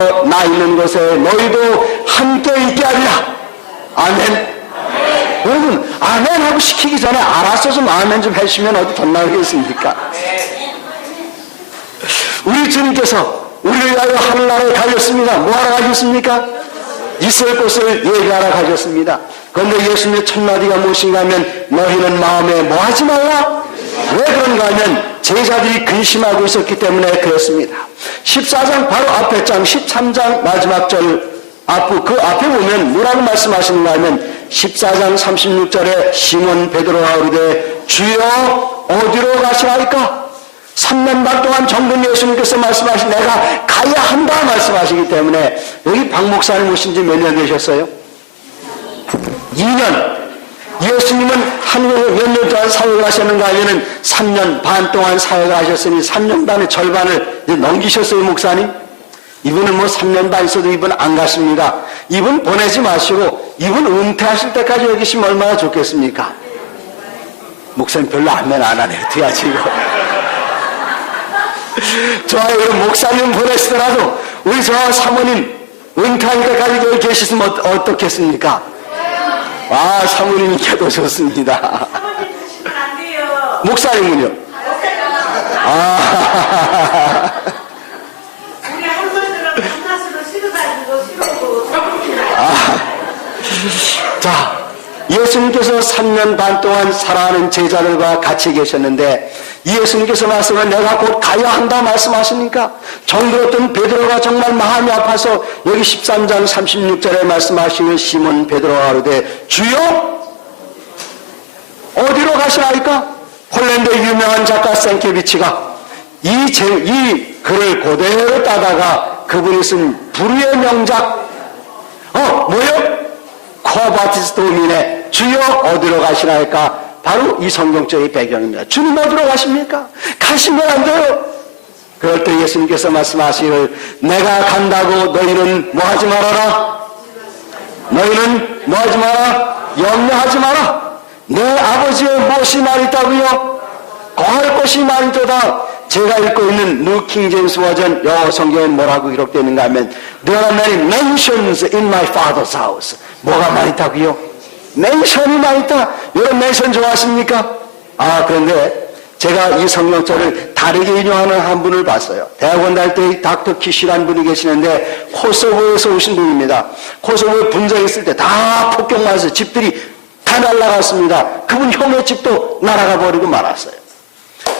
나 있는 곳에 너희도 함께 있게 하리라. 아멘. 여러분, 아멘 하고 시키기 전에 알아서 좀 아멘 좀 해주시면 어디 돈 나오겠습니까? 우리 주님께서 우리를 위하여 하늘나라에 가셨습니다. 뭐하러 가셨습니까? 있을 곳을 예비하러 가셨습니다. 그런데 예수님의 첫 마디가 무엇인가 하면 너희는 마음에 뭐하지 말라. 왜 그런가 하면 제자들이 근심하고 있었기 때문에 그렇습니다. 14장 바로 앞에 장 13장 마지막 절 그 앞에 보면 뭐라고 말씀하시는가 하면 14장 36절에 시몬 베드로가 이르되 주여 어디로 가시라이까? 3년 반 동안 정금 예수님께서 말씀하신 내가 가야 한다 말씀하시기 때문에 여기 박 목사님 오신 지 몇 년 되셨어요? 2년. 예수님은 한국에 몇 년 동안 사역을 하셨는가 하면은 3년 반 동안 사역을 하셨으니 3년 반의 절반을 넘기셨어요, 목사님? 이분은 뭐 3년 반 있어도 이분 안 가십니다. 이분 보내지 마시고 이분 은퇴하실 때까지 여기 계시면 얼마나 좋겠습니까? 목사님 별로 아멘 안 하네요. 어떡하지 이거. 좋아요. 그럼 목사님 보내시더라도 우리 저 사모님 은퇴할 때까지 여기 계시면 어떻겠습니까? 아, 사모님께도 좋습니다. 사모님 하시면 안 돼요. 목사님은요? 아, 우리 할머니들은 밤낮으로 싫어가지고 싫어고. 자, 예수님께서 3년 반 동안 사랑하는 제자들과 같이 계셨는데 예수님께서 말씀을 내가 곧 가야 한다 말씀하시니까 정들었던 베드로가 정말 마음이 아파서 여기 13장 36절에 말씀하시는 시몬 베드로가 이르되 주여 어디로 가시나이까? 폴란드의 유명한 작가 생케비치가 이 글을 그대로 따다가 그분이 쓴 불후의 명작 뭐요? 코바티스 도민의 주여 어디로 가시나이까? 바로 이 성경적인 배경입니다. 주님 어디로 가십니까? 가시면 안 돼요. 그럴 때 예수님께서 말씀하시기를 내가 간다고 너희는 뭐하지 말아라. 너희는 뭐하지 마라. 염려하지 마라. 내 아버지의 무엇이 많이 있다고요? 거할 것이 많이 있도다. 제가 읽고 있는 뉴 킹제임스 버전 영어 성경에 뭐라고 기록되어 있는가 하면 There are many mansions in my father's house. 뭐가 많이 있다고요? 맨션이 많이 있다. 여러분 맨션 좋아하십니까? 아, 그런데 제가 이 성경절을 다르게 인용하는 한 분을 봤어요. 대학원 다닐 때 닥터 키시라는 분이 계시는데 코소보에서 오신 분입니다. 코소보에 분쟁이 있을 때 다 폭격 맞아서 집들이 다 날아갔습니다. 그분 형의 집도 날아가 버리고 말았어요.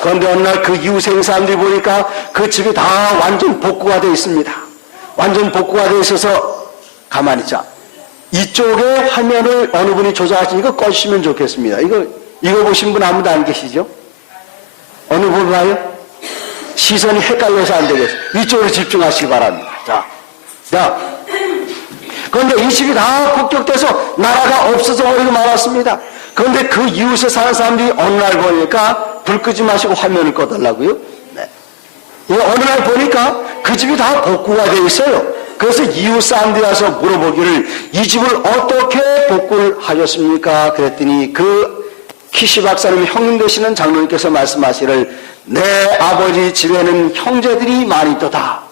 그런데 어느 날 그 이웃생 사람들이 보니까 그 집이 다 완전 복구가 되어 있습니다. 완전 복구가 되어 있어서 가만히 있자. 이쪽에 화면을 어느 분이 조작하시니까 꺼주시면 좋겠습니다. 이거 보신 분 아무도 안 계시죠? 어느 분 봐요? 시선이 헷갈려서 안 되겠어요. 이쪽으로 집중하시기 바랍니다. 자. 그런데 이 집이 다 폭격돼서 나라가 없어져 버리고 말았습니다. 그런데 그 이웃에 사는 사람들이 어느 날 보니까 불 끄지 마시고 화면을 꺼달라고요? 네. 어느 날 보니까 그 집이 다 복구가 되어 있어요. 그래서 이웃 사람들이 와서 물어보기를 이 집을 어떻게 복구를 하셨습니까? 그랬더니 그 키시 박사님 형님 되시는 장로님께서 말씀하시기를 내 아버지 집에는 형제들이 많이 있도다.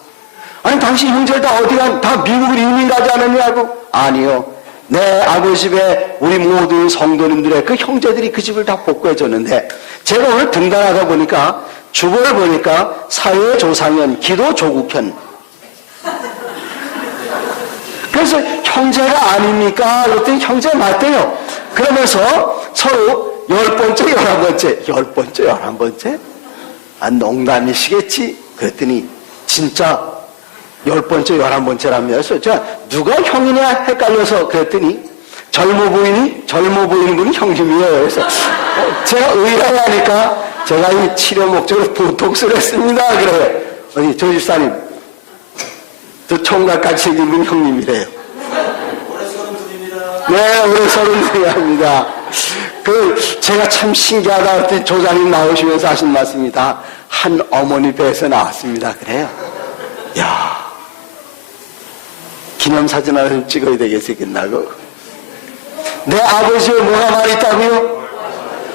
아니 당신 형제들 다 어디가 다 미국을 이민 가지 않았냐고? 아니요. 내 아버지 집에 우리 모든 성도님들의 그 형제들이 그 집을 다 복구해 줬는데 제가 오늘 등단하다 보니까 주보를 보니까 사회 조상현, 기도 조국현. 그래서 형제가 아닙니까? 그랬더니 형제 맞대요. 그러면서 서로 10번째, 11번째, 10번째, 11번째? 아, 농담이시겠지? 그랬더니 진짜 10번째, 11번째라면서 제가 누가 형이냐 헷갈려서 그랬더니 젊어 보이는 분이 형님이에요. 그래서 제가 의아해하니까 제가 이 치료 목적으로 보톡스를 했습니다. 그래요. 어디 조 집사님 또 총각같이 생긴 분 형님이래요. 올해 32입니다. 네, 올해 32입니다. 제가 참 신기하다 그랬더니 조장님 나오시면서 하신 말씀이 다 한 어머니 배에서 나왔습니다. 그래요. 야, 기념사진 하나 좀 찍어야 되겠겠나고. 내 아버지에 뭐가 많이 있다고요?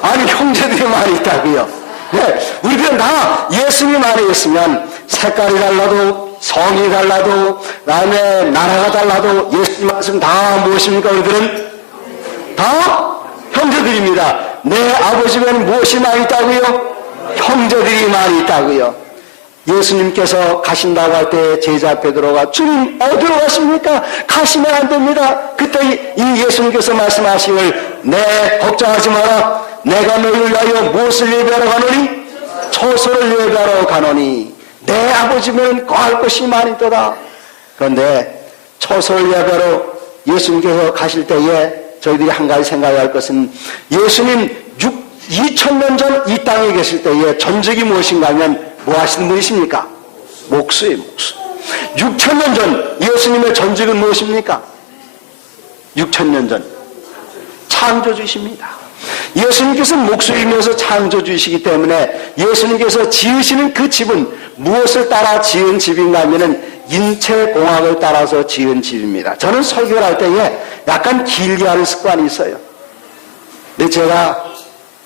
아니, 형제들이 많이 있다고요. 네, 우리들은 다 예수님 안에 있으면 색깔이 달라도 성이 달라도 그다음에 나라가 달라도 예수님 말씀 다 무엇입니까? 우리들은 다 형제들입니다. 내 아버지는 무엇이 많이 있다고요? 형제들이 많이 있다고요. 예수님께서 가신다고 할 때 제자 베드로가 주님 어디로 가십니까? 가시면 안 됩니다. 그때 이 예수님께서 말씀하시길 내 걱정하지 마라. 내가 너희를 위하여 무엇을 예배하러 가노니? 처소를 예배하러 가노니 내 아버지면 거할 것이 많이 있도다. 그런데 처소를 예배하러 예수님께서 가실 때에 저희들이 한 가지 생각해야 할 것은 예수님 2000년 전 이 땅에 계실 때에 전적이 무엇인가 하면 뭐 하시는 분이십니까? 목수예요, 목수. 6000년 전 예수님의 전직은 무엇입니까? 6000년 전 창조주이십니다. 예수님께서는 목수이면서 창조주이시기 때문에 예수님께서 지으시는 그 집은 무엇을 따라 지은 집인가 하면은 인체공학을 따라서 지은 집입니다. 저는 설교를 할 때에 약간 길게 하는 습관이 있어요. 근데 제가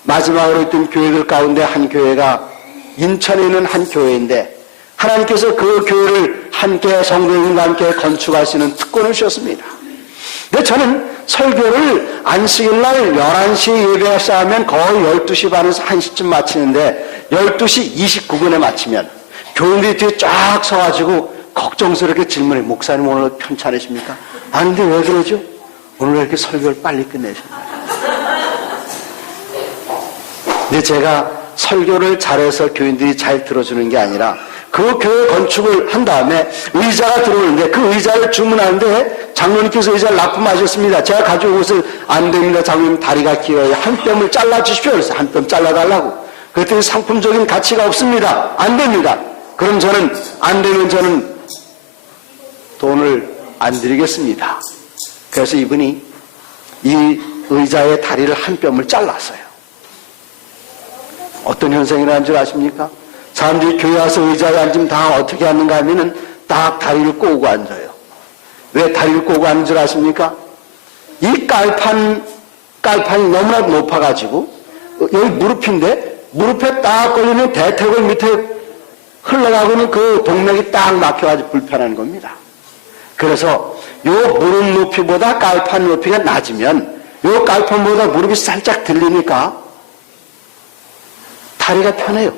마지막으로 있던 교회들 가운데 한 교회가 인천에 있는 한 교회인데 하나님께서 그 교회를 함께 성도님과 함께 건축하시는 특권을 주셨습니다. 근데 저는 설교를 안식일날 11시에 예배가 시작하면 거의 12시 반에서 1시쯤 마치는데 12시 29분에 마치면 교인들이 뒤에 쫙 서가지고 걱정스럽게 질문해. 목사님 오늘 편찮으십니까? 아닌데 왜 그러죠? 오늘 왜 이렇게 설교를 빨리 끝내셨나요? 근데 제가 설교를 잘해서 교인들이 잘 들어주는 게 아니라 그 교회 건축을 한 다음에 의자가 들어오는데 그 의자를 주문하는데 장로님께서 의자를 납품하셨습니다. 제가 가져온 것을 안 됩니다. 장로님 다리가 길어요. 한 뼘을 잘라주십시오. 그래서 한 뼘 잘라달라고. 그랬더니 상품적인 가치가 없습니다. 안 됩니다. 그럼 저는 안 되면 저는 돈을 안 드리겠습니다. 그래서 이분이 이 의자의 다리를 한 뼘을 잘랐어요. 어떤 현상이 일어난 줄 아십니까? 사람들이 교회 와서 의자에 앉으면 다 어떻게 앉는가 하면은 딱 다리를 꼬고 앉아요. 왜 다리를 꼬고 앉는 줄 아십니까? 이 깔판이 너무나 높아가지고 여기 무릎인데 무릎에 딱 걸리는 대퇴골 밑에 흘러가고는 그 동맥이 딱 막혀가지고 불편한 겁니다. 그래서 요 무릎 높이보다 깔판 높이가 낮으면 요 깔판보다 무릎이 살짝 들리니까 다리가 편해요.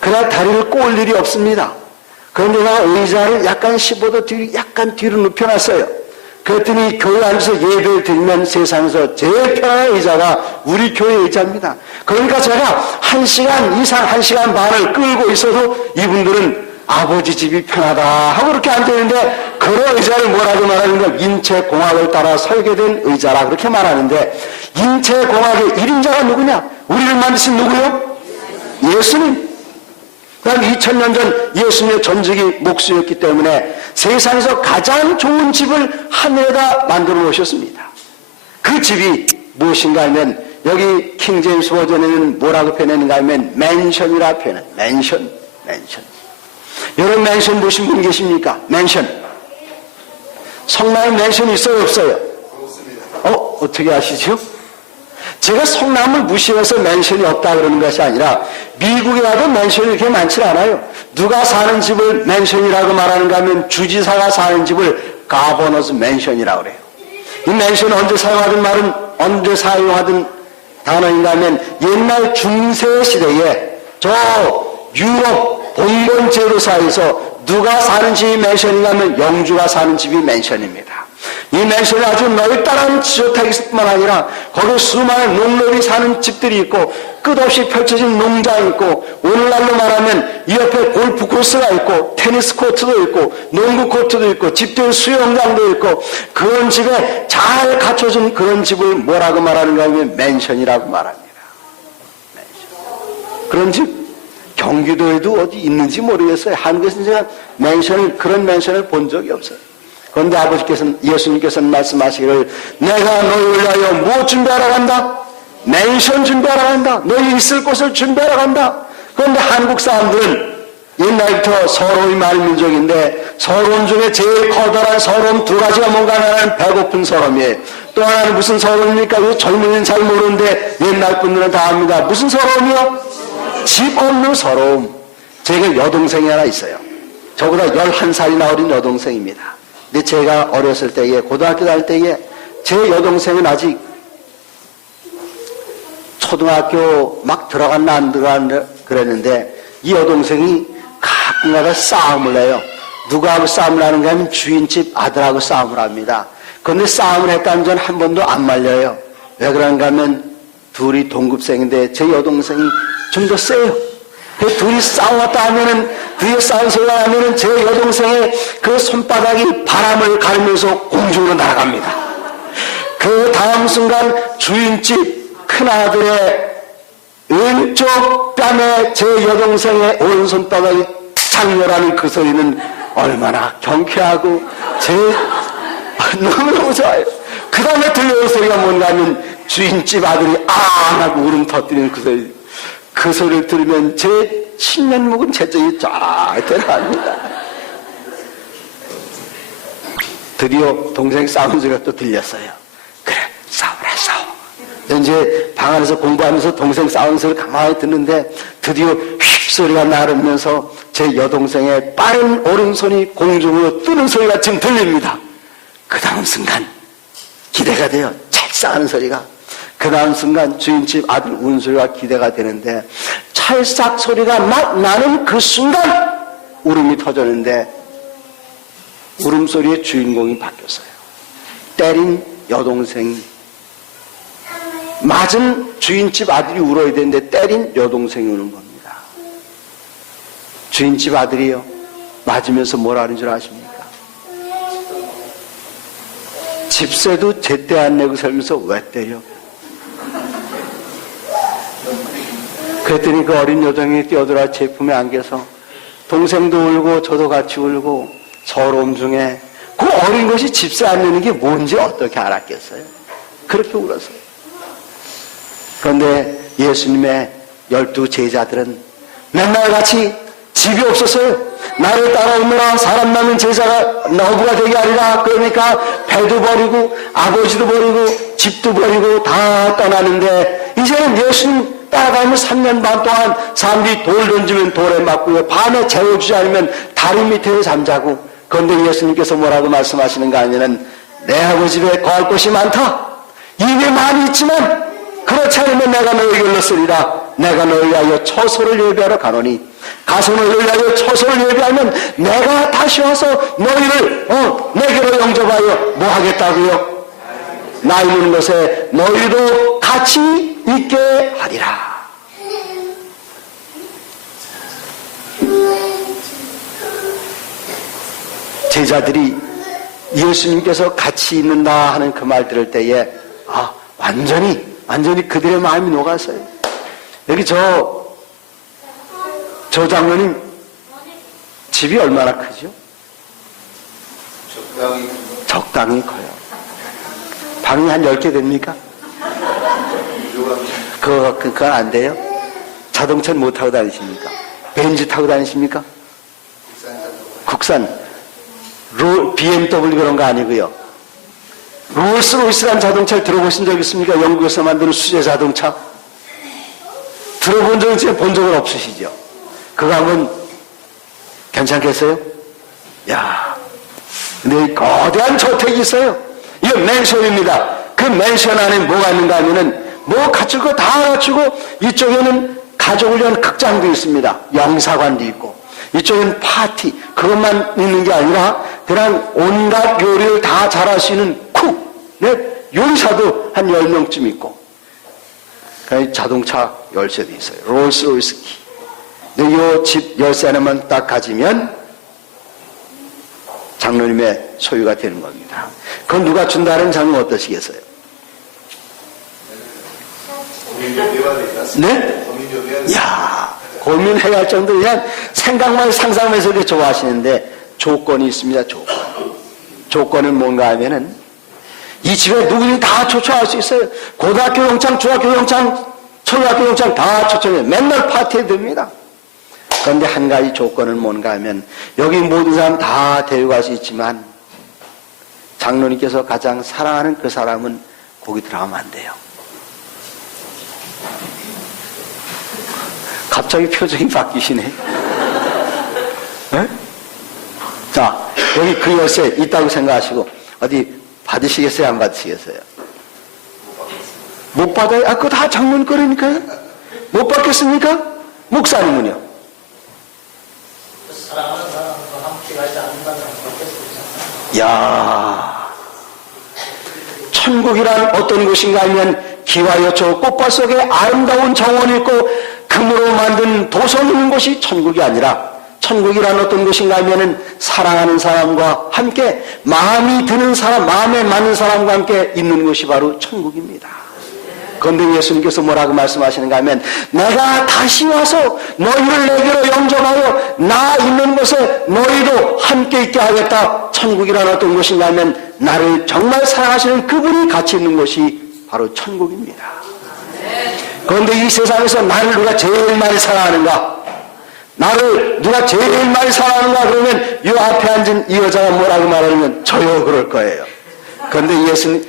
그러나 다리를 꼬을 일이 없습니다. 그런데 내가 의자를 약간 15도 뒤로 약간 뒤로 눕혀놨어요. 그랬더니 교회 앉아서 예배를 드리면 세상에서 제일 편한 의자가 우리 교회 의자입니다. 그러니까 제가 1시간 이상 1시간 반을 끌고 있어도 이분들은 아버지 집이 편하다 하고 그렇게 앉아있는데 그런 의자를 뭐라고 말하는가? 인체공학을 따라 설계된 의자라 그렇게 말하는데 인체공학의 1인자가 누구냐? 우리를 만드신 누구요? 예수님. 그럼 2000년 전 예수님의 전직이 목수였기 때문에 세상에서 가장 좋은 집을 하늘에다 만들어 놓으셨습니다. 그 집이 무엇인가 하면 여기 킹제임스 버전에는 뭐라고 표현했는가 하면 맨션이라 표현해. 맨션. 여러분 맨션 보신 분 계십니까? 맨션. 성남에 맨션이 있어요 없어요? 어떻게 아시죠? 제가 성남을 무시해서 맨션이 없다 그러는 것이 아니라 미국에 가도 맨션이 이렇게 많지 않아요. 누가 사는 집을 맨션이라고 말하는가 하면 주지사가 사는 집을 가버너스 맨션이라고 그래요. 이 맨션은 언제 사용하던 단어인가 하면 옛날 중세 시대에 저 유럽 봉건 제도사에서 누가 사는 집이 맨션인가 하면 영주가 사는 집이 맨션입니다. 이 맨션이 아주 넓다란 지저택이 있을 뿐만 아니라 거기 수많은 농업이 사는 집들이 있고 끝없이 펼쳐진 농장이 있고 오늘날로 말하면 이 옆에 골프 코스가 있고 테니스 코트도 있고 농구 코트도 있고 집들 수영장도 있고 그런 집에 잘 갖춰진 그런 집을 뭐라고 말하는가 하면 맨션이라고 말합니다. 맨션. 그런 집 경기도에도 어디 있는지 모르겠어요. 한국에서는 제가 그런 맨션을 본 적이 없어요. 그런데 예수님께서는 말씀하시기를 내가 너희를 위하여 무엇 준비하러 간다? 맨션 준비하러 간다. 너희 있을 곳을 준비하러 간다. 그런데 한국 사람들은 옛날부터 서러움이 많은 민족인데 서러움 중에 제일 커다란 서러움 두 가지가 뭔가 하나는 배고픈 서러움이에요. 또 하나는 무슨 서러움입니까? 이 젊은이는 잘 모르는데 옛날 분들은 다 압니다. 무슨 서러움이요? 집 없는 서러움. 제가 여동생이 하나 있어요. 저보다 11살이나 어린 여동생입니다. 근데 제가 어렸을 때에, 고등학교 다닐 때에 제 여동생은 아직 초등학교 막 들어갔나 안 들어갔나 그랬는데 이 여동생이 가끔가다 싸움을 해요. 누구하고 싸움을 하는가 하면 주인집 아들하고 싸움을 합니다. 그런데 싸움을 했다는 전 한 번도 안 말려요. 왜 그런가 하면 둘이 동급생인데 제 여동생이 좀 더 세요. 그 둘이 싸웠다 하면은, 둘이 싸운 소리가 나면은 제 여동생의 그 손바닥이 바람을 가르면서 공중으로 날아갑니다. 그 다음 순간 주인집 큰아들의 왼쪽 뺨에 제 여동생의 오른손바닥이 장렬하는 그 소리는 얼마나 경쾌하고 너무너무 좋아요. 그 다음에 들려오는 소리가 뭔가 하면 주인집 아들이 아 하고 울음 터뜨리는 그 소리. 그 소리를 들으면 제 10년 묵은 재정이 쫙 들어갑니다. 드디어 동생 싸우는 소리가 또 들렸어요. 그래, 싸우라, 싸워. 이제 방 안에서 공부하면서 동생 싸우는 소리를 가만히 듣는데 드디어 휙 소리가 나르면서 제 여동생의 빠른 오른손이 공중으로 뜨는 소리가 지금 들립니다. 그 다음 순간 기대가 돼요. 찰싹하는 소리가. 그 다음 순간 주인집 아들 우는 소리가 기대가 되는데 찰싹 소리가 막 나는 그 순간 울음이 터졌는데 울음소리의 주인공이 바뀌었어요. 때린 여동생이, 맞은 주인집 아들이 울어야 되는데 때린 여동생이 우는 겁니다. 주인집 아들이요, 맞으면서 뭐라 하는 줄 아십니까? 집세도 제때 안 내고 살면서 왜 때려? 그랬더니 그 어린 여동이 뛰어들어 제품에 안겨서 동생도 울고 저도 같이 울고 서러움 중에 그 어린 것이 집세 안 내는 게 뭔지 어떻게 알았겠어요? 그렇게 울었어요. 그런데 예수님의 12 제자들은 맨날 같이 집이 없었어요. 나를 따라오느라 사람 많은 제자가 너부가 되게 하리라. 그러니까 배도 버리고 아버지도 버리고 집도 버리고 다 떠나는데 이제는 예수님 따라가면 3년 반 동안 사람들이 돌 던지면 돌에 맞고요, 밤에 재워주지 않으면 다리 밑에 잠자고. 그런데 예수님께서 뭐라고 말씀하시는가 하면은 내 아버지 집에 거할 곳이 많다. 입에 많이 있지만 그렇지 않으면 내가 너에게 일렀으리라. 내가 너를 위하여 처소를 예비하러 가노니 가서 너를 위하여 처소를 예비하면 내가 다시 와서 너희를 내게로 영접하여 뭐 하겠다고요? 나 있는 곳에 너희도 같이 있게 하리라. 제자들이 예수님께서 같이 있는다 하는 그 말 들을 때에 완전히 그들의 마음이 녹았어요. 여기 저 장로님 집이 얼마나 크죠? 적당히 커요. 방이 한 10개 됩니까? 그건 안 돼요? 자동차는 못 타고 다니십니까? 벤츠 타고 다니십니까? 국산 BMW 그런 거 아니고요. 롤스로이스라는 자동차를 들어보신 적 있습니까? 영국에서 만드는 수제 자동차. 들어본 적은 본 적은 없으시죠? 그거 한번 괜찮겠어요? 근데 거대한 저택이 있어요. 이거 맨션입니다. 그 맨션 안에 뭐가 있는가 하면은 뭐 갖출 거 다 갖추고 이쪽에는 가족을 위한 극장도 있습니다. 영사관도 있고 이쪽은 파티, 그것만 있는 게 아니라 그냥 온갖 요리를 다 잘할 수 있는 요리사도 한 10명쯤 있고, 자동차 열쇠도 있어요. 롤스로이스 키. 근데 이 집 열쇠 하나만 딱 가지면 장로님의 소유가 되는 겁니다. 그건 누가 준다는 장면 어떠시겠어요? 네? 고민해야 할 정도 그냥 생각만 상상하면서 이렇게 좋아하시는데 조건이 있습니다. 조건은 뭔가 하면은 이 집에 누구든지 다 초청할 수 있어요. 고등학교 영창, 중학교 영창, 초등학교 영창 다 초청해요. 맨날 파티에 듭니다. 그런데 한 가지 조건은 뭔가 하면 여기 모든 사람 다 데려갈 수 있지만 장로님께서 가장 사랑하는 그 사람은 거기 들어가면 안 돼요. 갑자기 표정이 바뀌시네. 네? 자, 여기 그 열쇠 있다고 생각하시고 어디 받으시겠어요? 안 받으시겠어요? 못 받아요? 아, 그거 다 장문거리니까요. 못 받겠습니까? 목사님은요? 사랑하는 사람과 함께 가지 않는다는 것을 야, 천국이란 어떤 곳인가 하면 기와 여초 꽃밭 속에 아름다운 정원이 있고 금으로 만든 도성이 있는 곳이 천국이 아니라, 천국이란 어떤 곳인가 하면은 사랑하는 사람과 함께 마음이 드는 사람, 마음에 맞는 사람과 함께 있는 곳이 바로 천국입니다. 그런데 예수님께서 뭐라고 말씀하시는가 하면, 내가 다시 와서 너희를 내게로 영접하여 나 있는 곳에 너희도 함께 있게 하겠다. 천국이란 어떤 곳인가 하면 나를 정말 사랑하시는 그분이 같이 있는 곳이 바로 천국입니다. 그런데 이 세상에서 나를 누가 제일 많이 사랑하는가? 나를 누가 제일 많이 사랑하는가? 그러면 이 앞에 앉은 이 여자가 뭐라고 말하면 저요 그럴 거예요. 그런데 예수님,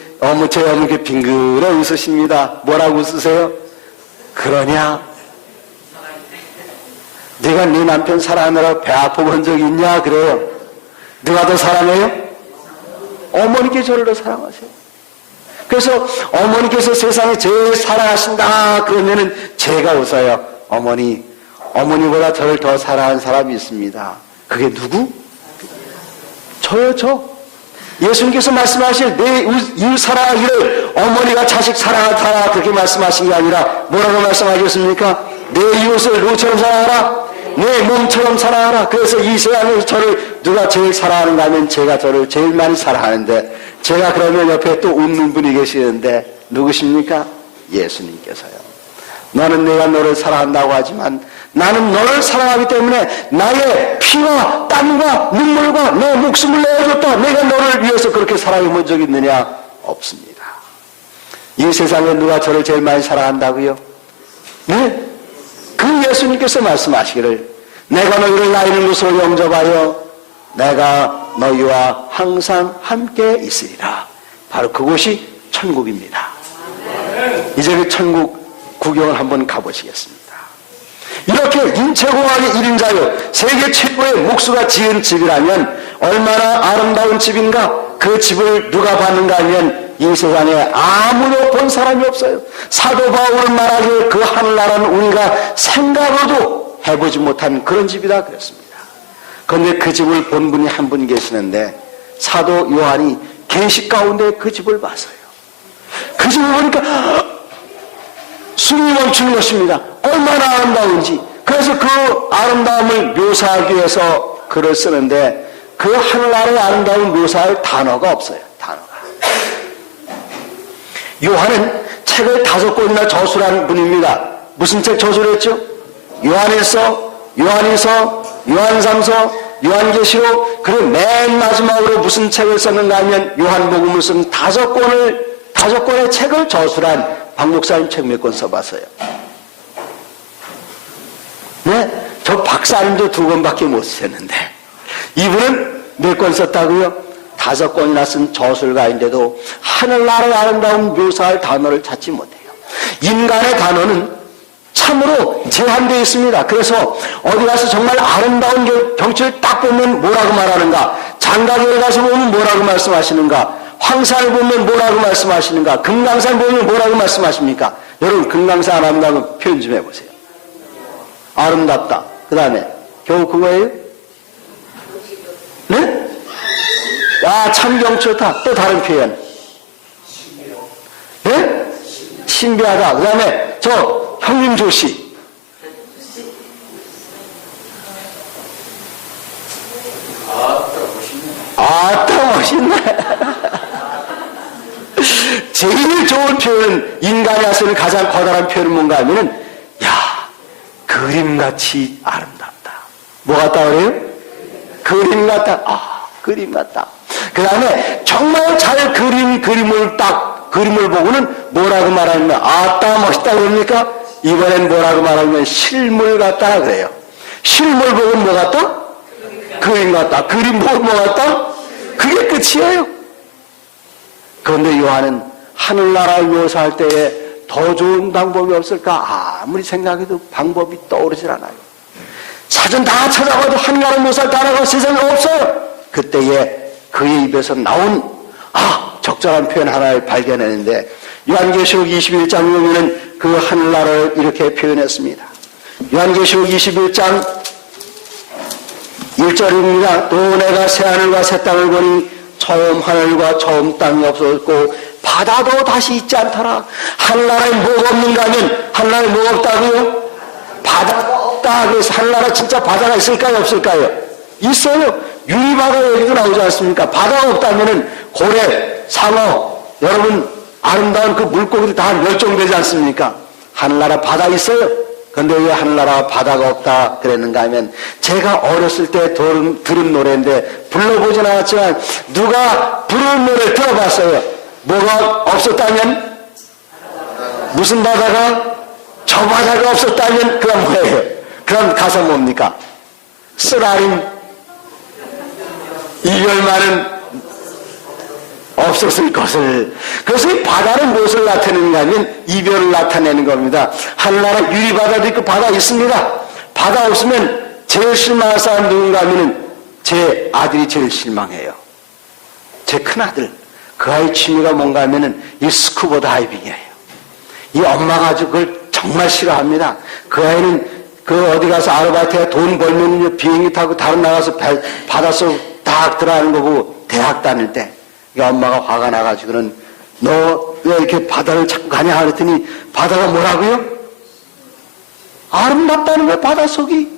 제 어머니께 빙그러 웃으십니다. 뭐라고 웃으세요? 그러냐? 네가 네 남편 사랑하느라 배 아파본 적 있냐? 그래요. 누가 더 사랑해요? 어머니께 저를 더 사랑하세요. 그래서 어머니께서 세상에 제일 사랑하신다 그러면은 제가 웃어요. 어머니보다 저를 더 사랑하는 사람이 있습니다. 그게 누구? 저요, 저. 예수님께서 말씀하실 내 이웃 사랑하기를 어머니가 자식 사랑하라 그렇게 말씀하신 게 아니라 뭐라고 말씀하셨습니까? 내 이웃을 누구처럼 사랑하라? 내 몸처럼 사랑하라. 그래서 이 세상에서 저를 누가 제일 사랑하는가 하면 제가 저를 제일 많이 사랑하는데, 제가 그러면 옆에 또 웃는 분이 계시는데 누구십니까? 예수님께서요. 너는 내가 너를 사랑한다고 하지만 나는 너를 사랑하기 때문에 나의 피와 땀과 눈물과 내 목숨을 내어줬다. 내가 너를 위해서 그렇게 사랑해 본 적 있느냐? 없습니다. 이 세상에 누가 저를 제일 많이 사랑한다고요? 네? 그 예수님께서 말씀하시기를 내가 너희를 나 있는 곳으로 영접하여 내가 너희와 항상 함께 있으리라. 바로 그곳이 천국입니다. 이제 그 천국 구경을 한번 가보시겠습니다. 이렇게 인체공학의 1인자요 세계 최고의 목수가 지은 집이라면 얼마나 아름다운 집인가. 그 집을 누가 봤는가 하면 이 세상에 아무도 본 사람이 없어요. 사도 바울은 말하기를 그 하늘나라는 우리가 생각으로도 해보지 못한 그런 집이다 그랬습니다. 그런데 그 집을 본 분이 한 분 계시는데 사도 요한이 계시 가운데 그 집을 봤어요. 그 집을 보니까 숨이 멈추는 것입니다. 얼마나 아름다운지. 그래서 그 아름다움을 묘사하기 위해서 글을 쓰는데 그 하늘나라의 아름다움을 묘사할 단어가 없어요. 단어가. 요한은 책을 5권이나 저술한 분입니다. 무슨 책 저술을 했죠? 요한일서, 요한일서, 요한삼서, 요한계시록, 그리고 맨 마지막으로 무슨 책을 썼는가 하면 요한복음을 쓴 5권의 책을 저술한 박 목사님 책 몇 권 써봤어요? 네? 저 박사님도 2권밖에 못 쓰셨는데 이분은 몇 권 썼다고요? 5권이나 쓴 저술가인데도 하늘나라의 아름다운 묘사할 단어를 찾지 못해요. 인간의 단어는 참으로 제한되어 있습니다. 그래서 어디 가서 정말 아름다운 경치를 딱 보면 뭐라고 말하는가? 장가계를 가서 보면 뭐라고 말씀하시는가? 황산을 보면 뭐라고 말씀하시는가? 금강산 보면 뭐라고 말씀하십니까? 여러분 금강산 아름다운 표현 좀 해보세요. 아름답다. 그 다음에 겨우 그거예요? 네? 아, 참 경치다. 또 다른 표현. 네? 신비하다. 그 다음에 저 형님 조씨. 아따 멋있네. 제일 좋은 표현은 인간이 할 수 있는 가장 커다란 표현은 뭔가 하면은 야 그림같이 아름답다. 뭐 같다 그래요? 그림 같다. 아 그림 같다. 그 다음에 정말 잘 그린 그림을 보고는 뭐라고 말하면 아따 멋있다 그럽니까? 이번엔 뭐라고 말하면 실물 같다 그래요. 실물 보고 뭐 같다? 그림 같다. 그림 보고 뭐 같다? 그게 끝이에요. 그런데 요한은 하늘나라를 묘사할 때에 더 좋은 방법이 없을까? 아무리 생각해도 방법이 떠오르질 않아요. 사전 다 찾아봐도 하늘나라 묘사할 단어가 세상에 없어요. 그때에 그의 입에서 나온 적절한 표현 하나를 발견했는데 요한계시록 21장 보면은 그 하늘나라를 이렇게 표현했습니다. 요한계시록 21장 1절입니다. 또 내가 새하늘과 새 땅을 보니 처음 하늘과 처음 땅이 없어졌고 바다도 다시 있지 않더라. 하늘나라에 뭐가 없는가 하면 하늘나라에 뭐가 없다고요? 바다가 없다. 그래서 하늘나라 진짜 바다가 있을까요? 없을까요? 있어요. 유리바다 얘기도 나오지 않습니까? 바다가 없다면은 고래, 상어, 여러분 아름다운 그 물고기들 다 멸종되지 않습니까? 하늘나라 바다 있어요. 근데 왜 하늘나라 바다가 없다 그랬는가 하면 제가 어렸을 때 들은 노래인데 불러보진 않았지만 누가 부르는 노래 들어봤어요. 뭐가 없었다면? 무슨 바다가? 저 바다가 없었다면 그건 뭐예요? 그럼 가사 뭡니까? 쓰라림 이별만은 없었을 것을. 그래서 이 바다는 무엇을 나타내는가 하면 이별을 나타내는 겁니다. 하늘나라 유리바다도 있고 바다 있습니다. 바다 없으면 제일 실망할 사람 누군가 하면 제 아들이 제일 실망해요. 제 큰아들. 그 아이 취미가 뭔가 하면은 이 스쿠버 다이빙이에요. 이 엄마가 아주 그걸 정말 싫어합니다. 그 아이는 그 어디 가서 아르바이트에 돈 벌면 비행기 타고 다른 나가서 바닷속 딱 들어가는 거 보고 대학 다닐 때 엄마가 화가 나가지고는 너 왜 이렇게 바다를 자꾸 가냐 그랬더니 바다가 뭐라고요? 아름답다는 거예요. 바닷속이.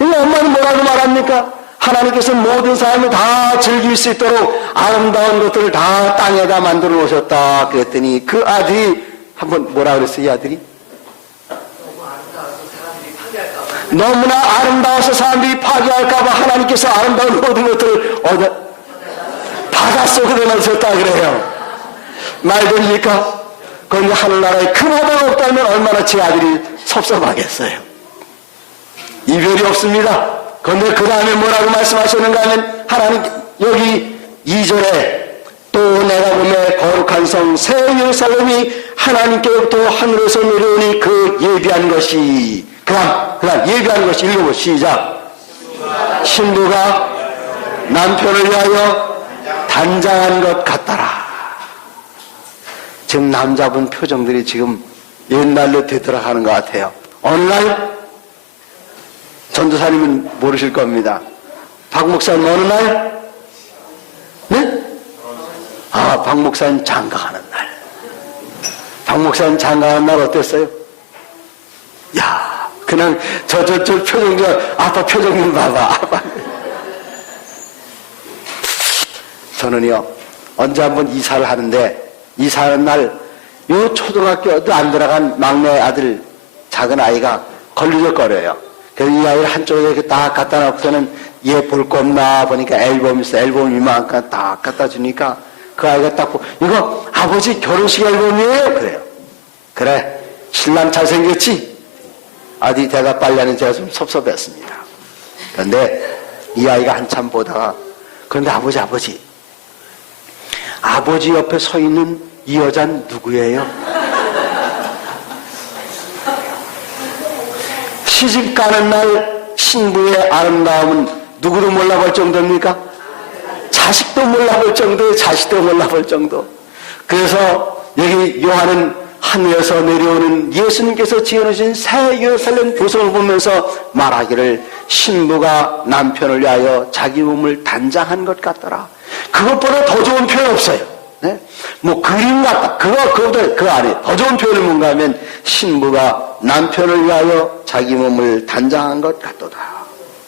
엄마는 뭐라고 말합니까? 하나님께서 모든 사람을 다 즐길 수 있도록 아름다운 것들을 다 땅에다 만들어 놓으셨다 그랬더니 그 아들이 한번 뭐라 그랬어요? 이 아들이? 너무나 아름다워서 사람들이 파괴할까봐 하나님께서 아름다운 모든 것들을 바닷속에 넣으셨다 그래요. 말 됩니까? 그런데 하늘나라에 그 바다가 없다면 얼마나 제 아들이 섭섭하겠어요. 이별이 없습니다. 그런데 그 다음에 뭐라고 말씀하시는가 하면 하나님 여기 2절에 또 내가 보매 거룩한 성 새 예루살렘이 하나님께로부터 하늘에서 내려오니 그 예비한 것이 그 다음 예비한 것이 읽어보 시작. 신부가 남편을 위하여 단장한 것 같더라. 지금 남자분 표정들이 지금 옛날로 되돌아가는 것 같아요. 어느 날 전도사님은 모르실 겁니다. 박 목사님 어느 날? 네? 박 목사님 장가가는 날. 박 목사님 장가가는 날 어땠어요? 야, 그냥 저 표정 아빠 표정 좀 봐봐. 저는요 언제 한번 이사를 하는데 이사하는 날 요 초등학교도 안 들어간 막내 아들 작은 아이가 걸리적거려요. 그래서 이 아이를 한쪽에 이렇게 딱 갖다 놓고서는 얘 볼 거 없나 보니까 앨범 있어. 앨범 이만큼 딱 갖다 주니까 그 아이가 딱 보고 이거 아버지 결혼식 앨범이에요? 그래요. 그래 신랑 잘생겼지? 아들이 대답 빨리 하는 제가 좀 섭섭했습니다. 그런데 이 아이가 한참 보다가 그런데 아버지 옆에 서 있는 이 여자는 누구예요? 시집 가는 날 신부의 아름다움은 누구도 몰라볼 정도입니까? 자식도 몰라볼 정도예요. 자식도 몰라볼 정도. 그래서 여기 요한은 하늘에서 내려오는 예수님께서 지어놓으신 새 예루살렘 도성을 보면서 말하기를 신부가 남편을 위하여 자기 몸을 단장한 것 같더라. 그것보다 더 좋은 표현 없어요. 네? 뭐 그림 같다. 그거보다 그 안에 더 좋은 표현은 뭔가 하면 신부가 남편을 위하여 자기 몸을 단장한 것 같도다.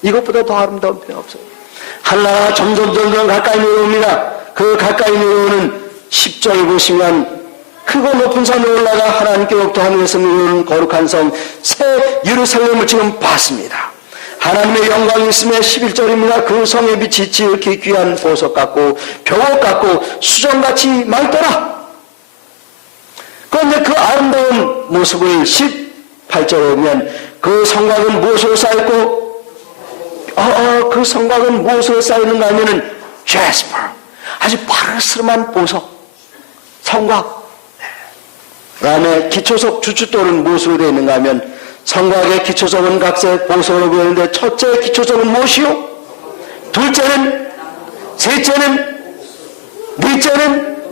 이것보다 더 아름다운 표현 없어요. 하늘나라가 점점 가까이 내려옵니다. 그 가까이 내려오는 10절 보시면 크고 높은 산에 올라가 하나님께로부터 하늘에서 내려오는 거룩한 성 새 예루살렘을 지금 봤습니다. 하나님의 영광이 있음에 11절입니다. 그 성의 빛이 지극히 귀한 보석 같고 벽옥 같고 수정같이 맑더라. 그런데 그 아름다운 모습을 18절에 보면 그 성곽은 무엇으로 쌓였고 그 성곽은 무엇으로 쌓였는가 하면은 제스퍼 아주 파르스름한 보석 성곽. 그 다음에 기초석 주춧돌은 무엇으로 되어 있는가 하면 성곽의 기초석은 각색 보석으로 보이는데 첫째 기초석은 무엇이요? 둘째는 셋째는, 넷째는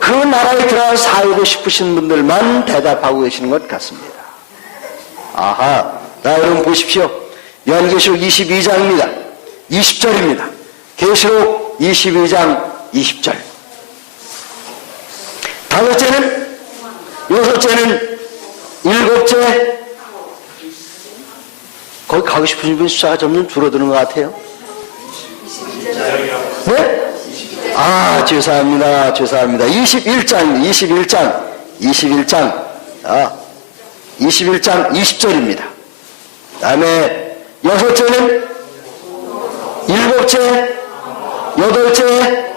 그 나라에 들어가 살고 싶으신 분들만 대답하고 계시는 것 같습니다. 아하, 자, 여러분 보십시오. 요한계시록 22장입니다. 20절입니다. 계시록 22장 20절. 다섯째는, 여섯째는, 일곱째. 거기 가고 싶으신 분 숫자가 점점 줄어드는 것 같아요. 네? 아, 죄송합니다. 죄송합니다. 21장. 21장 20절입니다. 그 다음에 여섯째는, 일곱째, 여덟째,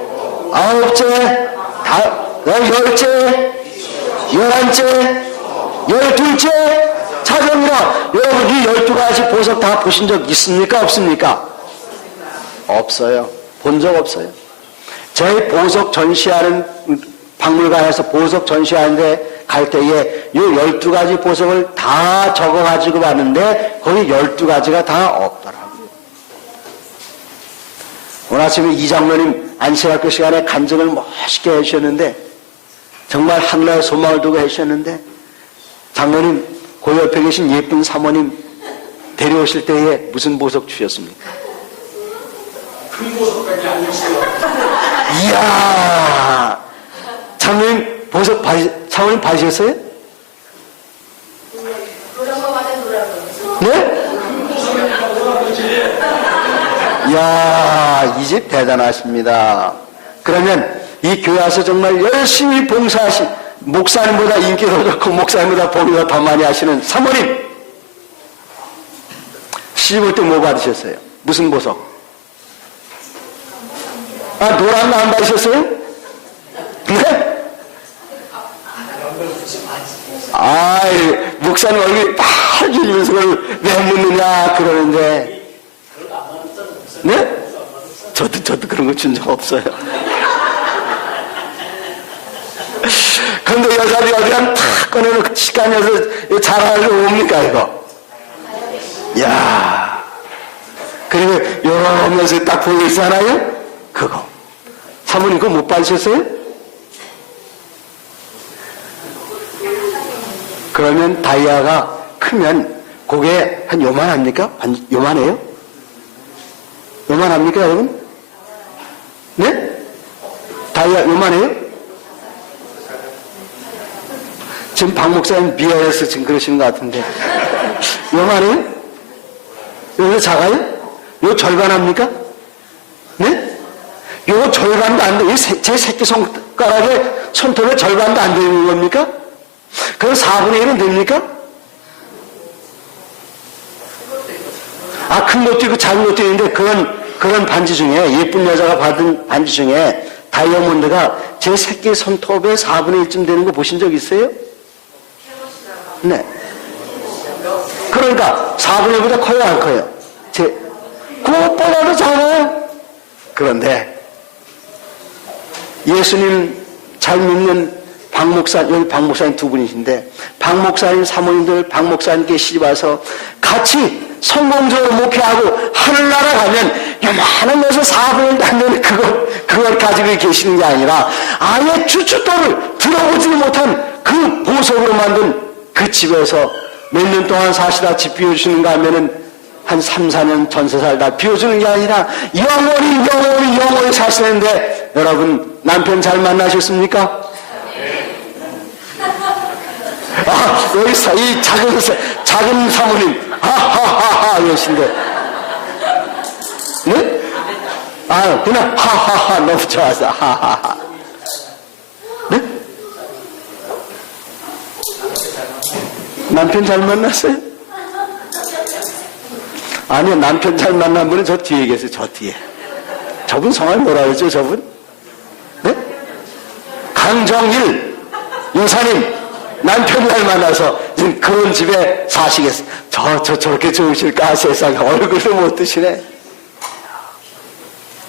아홉째, 열째, 열한째, 열둘째 찾아옵니다. 여러분 이 12가지 보석 다 보신 적 있습니까? 없습니까? 없어요. 본 적 없어요. 제 보석 전시하는 박물관에서 보석 전시하는데 갈 때에 이 12가지 보석을 다 적어가지고 봤는데 거기 12가지가 다 없더라고요. 오늘 아침에 이장로님 안식학교 시간에 간증을 멋있게 해주셨는데 정말 하늘나라에 소망을 두고 해주셨는데 장로님 그 옆에 계신 예쁜 사모님 데려오실 때에 무슨 보석 주셨습니까? 큰 보석까지 안 줬어요. 이야, 장로님 보석 사모님 받으셨어요? 네? 이야, 이 집 대단하십니다. 그러면 이 교회 와서 정말 열심히 봉사하신 목사님보다 인기도 좋고 목사님보다 봉사가 더 많이 하시는 사모님 시집 올 때 뭐 받으셨어요? 무슨 보석? 아, 노란 거 안 받으셨어요? 네? 아이, 목사님 얼굴이 빨개지면서 그걸 왜 묻느냐 그러는데 네? 저도 그런 거 준 적 없어요. 근데 여자들이 어디간 탁 꺼내놓고 시간이 어서 자랑하려고 옵니까, 이거? 이야. 그리고 이러면서 딱 보이잖아요? 그거. 사모님 그거 못 받으셨어요? 그러면 다이아가 크면 그게 한 요만합니까? 요만해요? 요만합니까, 여러분? 네? 다이아 요만해요? 지금 박 목사님 미안해서 지금 그러시는 것 같은데. 요만해요? 요거 작아요? 요 절반 합니까? 네? 요거 절반도 안 돼. 제 새끼 손가락에 손톱에 절반도 안 되는 겁니까? 그럼 4분의 1은 됩니까? 아, 큰 것도 있고 작은 것도 있는데 그런 반지 중에 예쁜 여자가 받은 반지 중에 다이아몬드가 제 새끼 손톱에 4분의 1쯤 되는 거 보신 적 있어요? 네. 그러니까 4분의 1보다 커요, 안 커요? 그것보다도 작아요. 그런데 예수님 잘 믿는 박 목사, 여기 박 목사님 두 분이신데 박 목사님 사모님들 박 목사님께 시집와서 같이 성공적으로 목회하고 하늘나라 가면 요만한 것을 4분의 1도 안 되는 그걸 가지고 계시는 게 아니라 아예 주춧돌을 들어보지 못한 그 보석으로 만든 그 집에서 몇 년 동안 사시다 집 비워주시는가 하면은 한 3, 4년 전세 살다 비워주는 게 아니라 영원히 사시는데 여러분 남편 잘 만나셨습니까? 아, 여기 이 작은 사모님 하하하하 이러신데 네? 아, 그냥 하하하 너무 좋아서 하하하 네? 남편 잘 만났어요? 아니요, 남편 잘 만난 분은 저 뒤에 계세요. 저 뒤에. 저분 성함이 뭐라 그러죠, 저분? 네? 강정일 여사님 남편 잘 만나서 지금 그런 집에 사시겠어요. 저렇게 좋으실까 세상에. 얼굴도 못 드시네.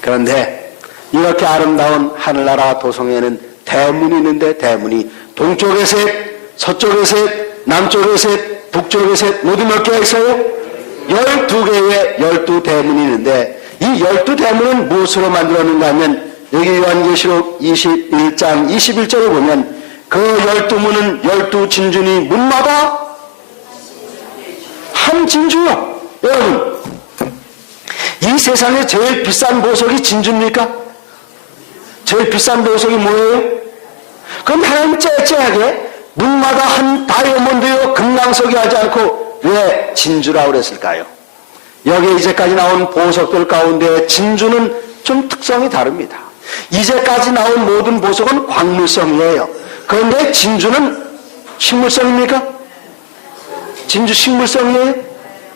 그런데 이렇게 아름다운 하늘나라 도성에는 대문이 있는데 대문이 동쪽에 셋, 서쪽에 셋, 남쪽에 셋, 북쪽에 셋 모두 몇 개가 있어요? 12개의 12대문이 있는데 이 12대문은 무엇으로 만들었는가 하면 여기 요한계시록 21장 21절을 보면 그 12문은 12진주니 문마다 한 진주요. 여러분, 이 세상에 제일 비싼 보석이 진주입니까? 제일 비싼 보석이 뭐예요? 그럼 하나님 째째하게 문마다 한 다이아몬드요 금강석이 하지 않고 왜 진주라고 그랬을까요? 여기 이제까지 나온 보석들 가운데 진주는 좀 특성이 다릅니다. 이제까지 나온 모든 보석은 광물성이에요. 그런데 진주는 식물성입니까? 진주 식물성이에요?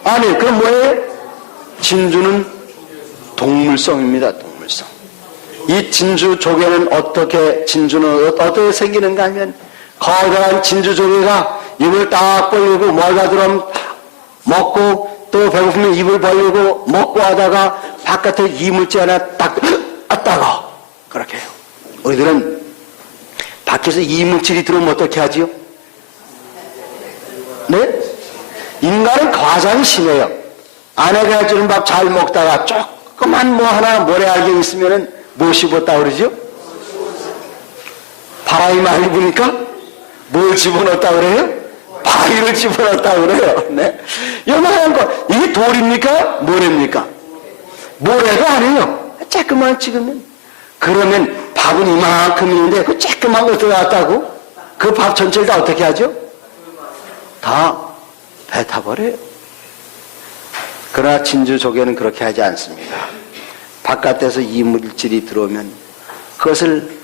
아니, 그럼 뭐예요? 진주는 동물성입니다. 동물성. 이 진주 조개는 진주는 어떻게 생기는가 하면 거대한 진주 조개가 입을 딱 벌리고 뭐가 들어오면 먹고 또 배고프면 입을 벌리고 먹고 하다가 바깥에 이물질 하나 딱 따가 그렇게 해요. 우리들은 밖에서 이물질이 들어오면 어떻게 하지요? 네? 인간은 과장이 심해요. 아내가 해주는 밥 잘 먹다가 조그만 뭐 하나 모래알갱이 있으면은 뭐 씹었다 그러죠? 바람이 많이 부니까 뭘 집어넣었다 그래요? 바위를 집어넣었다 그래요. 네? 요만한 거, 이게 돌입니까? 모래입니까? 모래가 아니에요. 쬐끄만 찍으면. 그러면 밥은 이만큼 있는데 그 쬐끄만 거 들어갔다고? 그 밥 전체를 다 어떻게 하죠? 다 뱉어버려요. 그러나 진주 조개는 그렇게 하지 않습니다. 바깥에서 이물질이 들어오면 그것을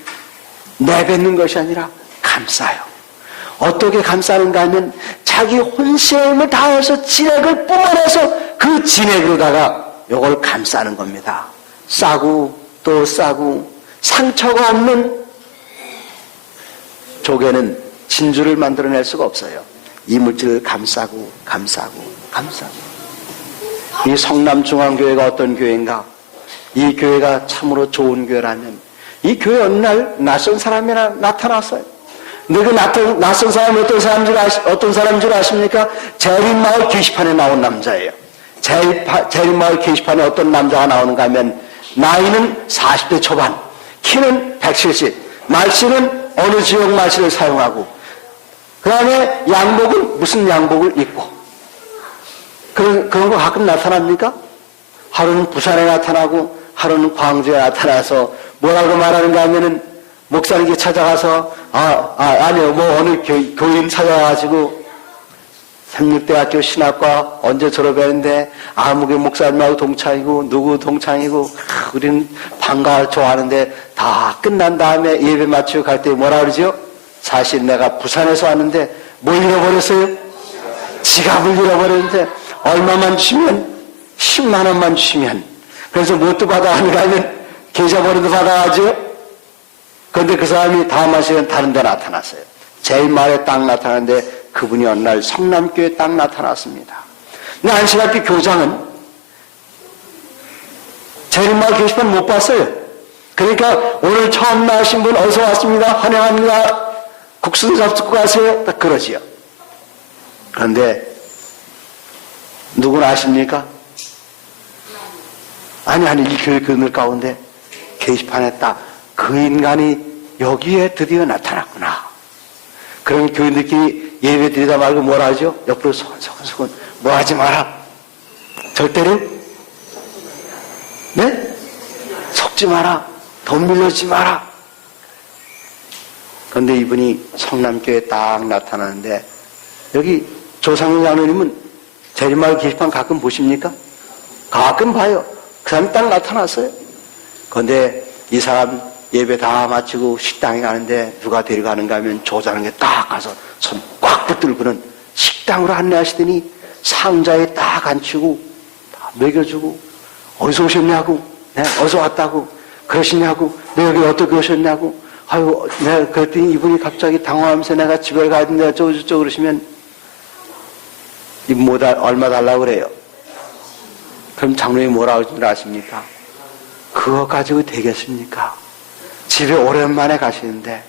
내뱉는 것이 아니라 감싸요. 어떻게 감싸는가 하면 자기 혼신의 힘을 다해서 진액을 뿜어내서 그 진액으로다가 요걸 감싸는 겁니다. 싸고 또 싸고 상처가 없는 조개는 진주를 만들어낼 수가 없어요. 이물질을 감싸고 감싸고 감싸고. 이 성남중앙교회가 어떤 교회인가? 이 교회가 참으로 좋은 교회라면 이 교회 어느 날 낯선 사람이 나타났어요. 근데 그 낯선 사람이 어떤 사람인 줄 아십니까? 재림마을 게시판에 나온 남자예요. 재림마을 게시판에 어떤 남자가 나오는가 하면 나이는 40대 초반, 키는 170, 말씨는 어느 지역 말씨를 사용하고 그 다음에 양복은 무슨 양복을 입고 그런 거 가끔 나타납니까? 하루는 부산에 나타나고 하루는 광주에 나타나서 뭐라고 말하는가 하면은 목사님께 찾아가서 아니요 뭐 어느 교인 찾아가지고 삼육대학교 신학과 언제 졸업했는데 아무개 목사님하고 동창이고 누구 동창이고 우리는 반가워 좋아하는데 다 끝난 다음에 예배 마치고 갈 때 뭐라 그러죠? 사실 내가 부산에서 왔는데 뭘 잃어버렸어요? 지갑을 잃어버렸는데 얼마만 주시면 10만 원만 주시면 그래서 뭣도 받아가는가 하면 계좌번호도 받아가죠. 그런데 그 사람이 다음 하시는 다른 데 나타났어요. 제일 말에 딱 나타났는데 그분이 어느 날 성남교회에 딱 나타났습니다. 근데 안식학교 교장은 제일마을 게시판 못 봤어요. 그러니까 오늘 처음 나오신 분 어서 왔습니다. 환영합니다. 국수도 잡수고 가세요. 딱 그러지요. 그런데 누구는 아십니까? 아니 이 교회 그늘 가운데 게시판에 딱 그 인간이 여기에 드디어 나타났구나. 그럼 교인들끼리 예배 드리다 말고 뭐라 하죠? 옆으로 소곤소곤 뭐 하지 마라. 절대로 네? 속지 마라. 돈 빌려주지 마라. 그런데 이분이 성남교회에 딱 나타나는데 여기 조상현 장로님은 재림마을 게시판 가끔 보십니까? 가끔 봐요. 그 사람이 딱 나타났어요. 그런데 이 사람 예배 다 마치고 식당에 가는데 누가 데려가는가 하면 조장에 딱 가서 손 꽉 붙들고는 식당으로 안내하시더니 상자에 딱 앉히고 먹여주고 어디서 오셨냐고 네, 어디서 왔다고 그러시냐고 네, 여기 어떻게 오셨냐고 아유 네, 그랬더니 이분이 갑자기 당황하면서 내가 집에 가는데 어쩌고저쩌고 그러시면 얼마 달라고 그래요. 그럼 장로님이 뭐라고 하는지 아십니까? 그거 가지고 되겠습니까? 집에 오랜만에 가시는데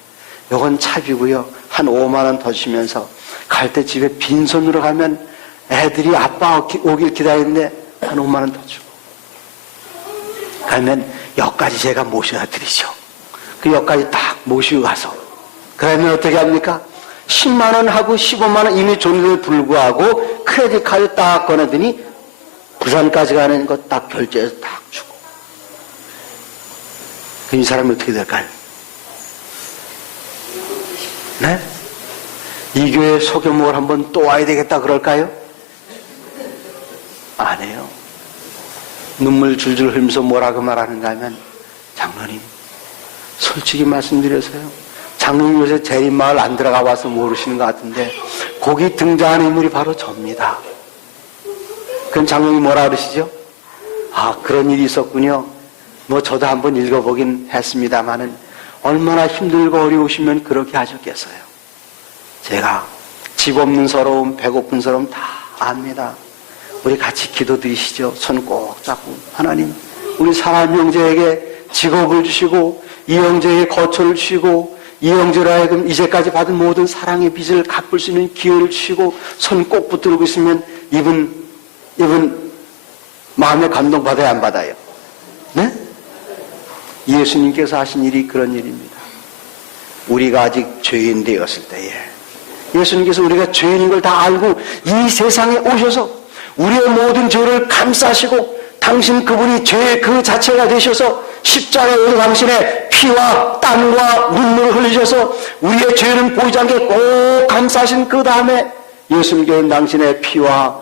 요건 차비고요. 한 5만 원 더 주시면서 갈 때 집에 빈손으로 가면 애들이 아빠 오길 기다리는데 한 5만 원 더 주고 그러면 여기까지 제가 모셔야 드리죠. 그 여기까지 딱 모시고 가서 그러면 어떻게 합니까? 10만 원 하고 15만 원 이미 줬는데 불구하고 크레딧 카드 딱 꺼내더니 부산까지 가는 거 딱 결제해서 딱 주고. 그럼 이 사람이 어떻게 될까요? 네? 이 교회 소규모를 한번 또 와야 되겠다 그럴까요? 안 해요. 눈물 줄줄 흘리면서 뭐라고 말하는가 하면, 장로님, 솔직히 말씀드려서요, 장로님 요새 재림마을 안 들어가 봐서 모르시는 것 같은데 거기 등장하는 인물이 바로 접니다. 그럼 장로님 뭐라 그러시죠? 아, 그런 일이 있었군요. 뭐 저도 한번 읽어보긴 했습니다마는 얼마나 힘들고 어려우시면 그렇게 하셨겠어요. 제가 집 없는 서러움, 배고픈 서러움 다 압니다. 우리 같이 기도드리시죠. 손 꼭 잡고, 하나님, 우리 사람 형제에게 직업을 주시고 이 형제에게 거처를 주시고 이 형제로 하여금 이제까지 받은 모든 사랑의 빚을 갚을 수 있는 기회를 주시고 손 꼭 붙들고 있으면 이분 마음에 감동받아야 안 받아요? 네? 예수님께서 하신 일이 그런 일입니다. 우리가 아직 죄인 되었을 때에 예수님께서 우리가 죄인인 걸 다 알고 이 세상에 오셔서 우리의 모든 죄를 감싸시고 당신 그분이 죄의 그 자체가 되셔서 십자가에서 당신의 피와 땀과 눈물을 흘리셔서 우리의 죄는 보이지 않게 꼭 감싸신 그 다음에 예수님께서는 당신의 피와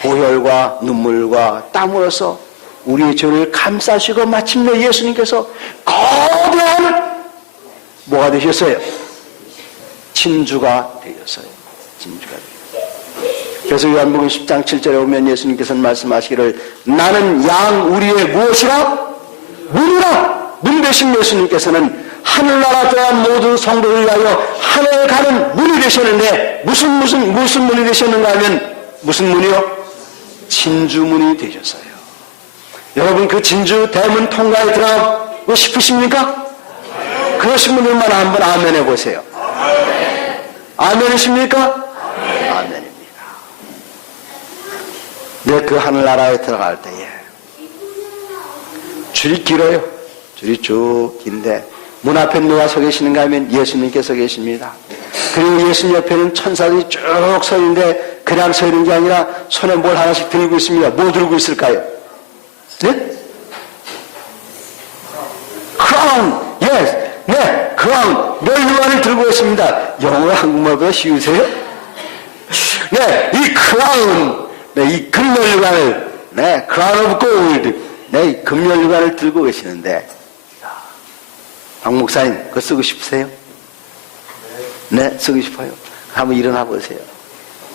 보혈과 눈물과 땀으로서 우리의 죄를 감싸시고 마침내 예수님께서 거대한 뭐가 되셨어요? 진주가 되셨어요. 진주가 되셨어요. 그래서 요한복음 10장 7절에 보면 예수님께서는 말씀하시기를 나는 양 우리의 무엇이라? 문이라. 문 되신 예수님께서는 하늘나라 들어간 모든 성도를 위하여 하늘에 가는 문이 되셨는데 무슨 문이 되셨는가 하면 무슨 문이요? 진주문이 되셨어요. 여러분 그 진주 대문 통과에 들어가고 싶으십니까? 그러신 분들만 한번 아멘 해보세요. 아멘이십니까? 아멘입니다. 네, 그 하늘나라에 들어갈 때에 줄이 길어요. 줄이 쭉 긴데 문 앞에 누가 서 계시는가 하면 예수님께서 계십니다. 그리고 예수님 옆에는 천사들이 쭉 서 있는데 그냥 서 있는 게 아니라 손에 뭘 하나씩 들고 있습니다. 뭐 들고 있을까요? 네? 크라운! 예스! 네! 크라운! 면류관을 들고 있습니다. 영어 한국말보다 쉬우세요? 네! 이 크라운! 네! 이 금면류관을 네! 크라운 오브 골드! 네! 이 금면류관을 들고 계시는데 박 목사님 그거 쓰고 싶으세요? 네, 쓰고 싶어요. 한번 일어나 보세요.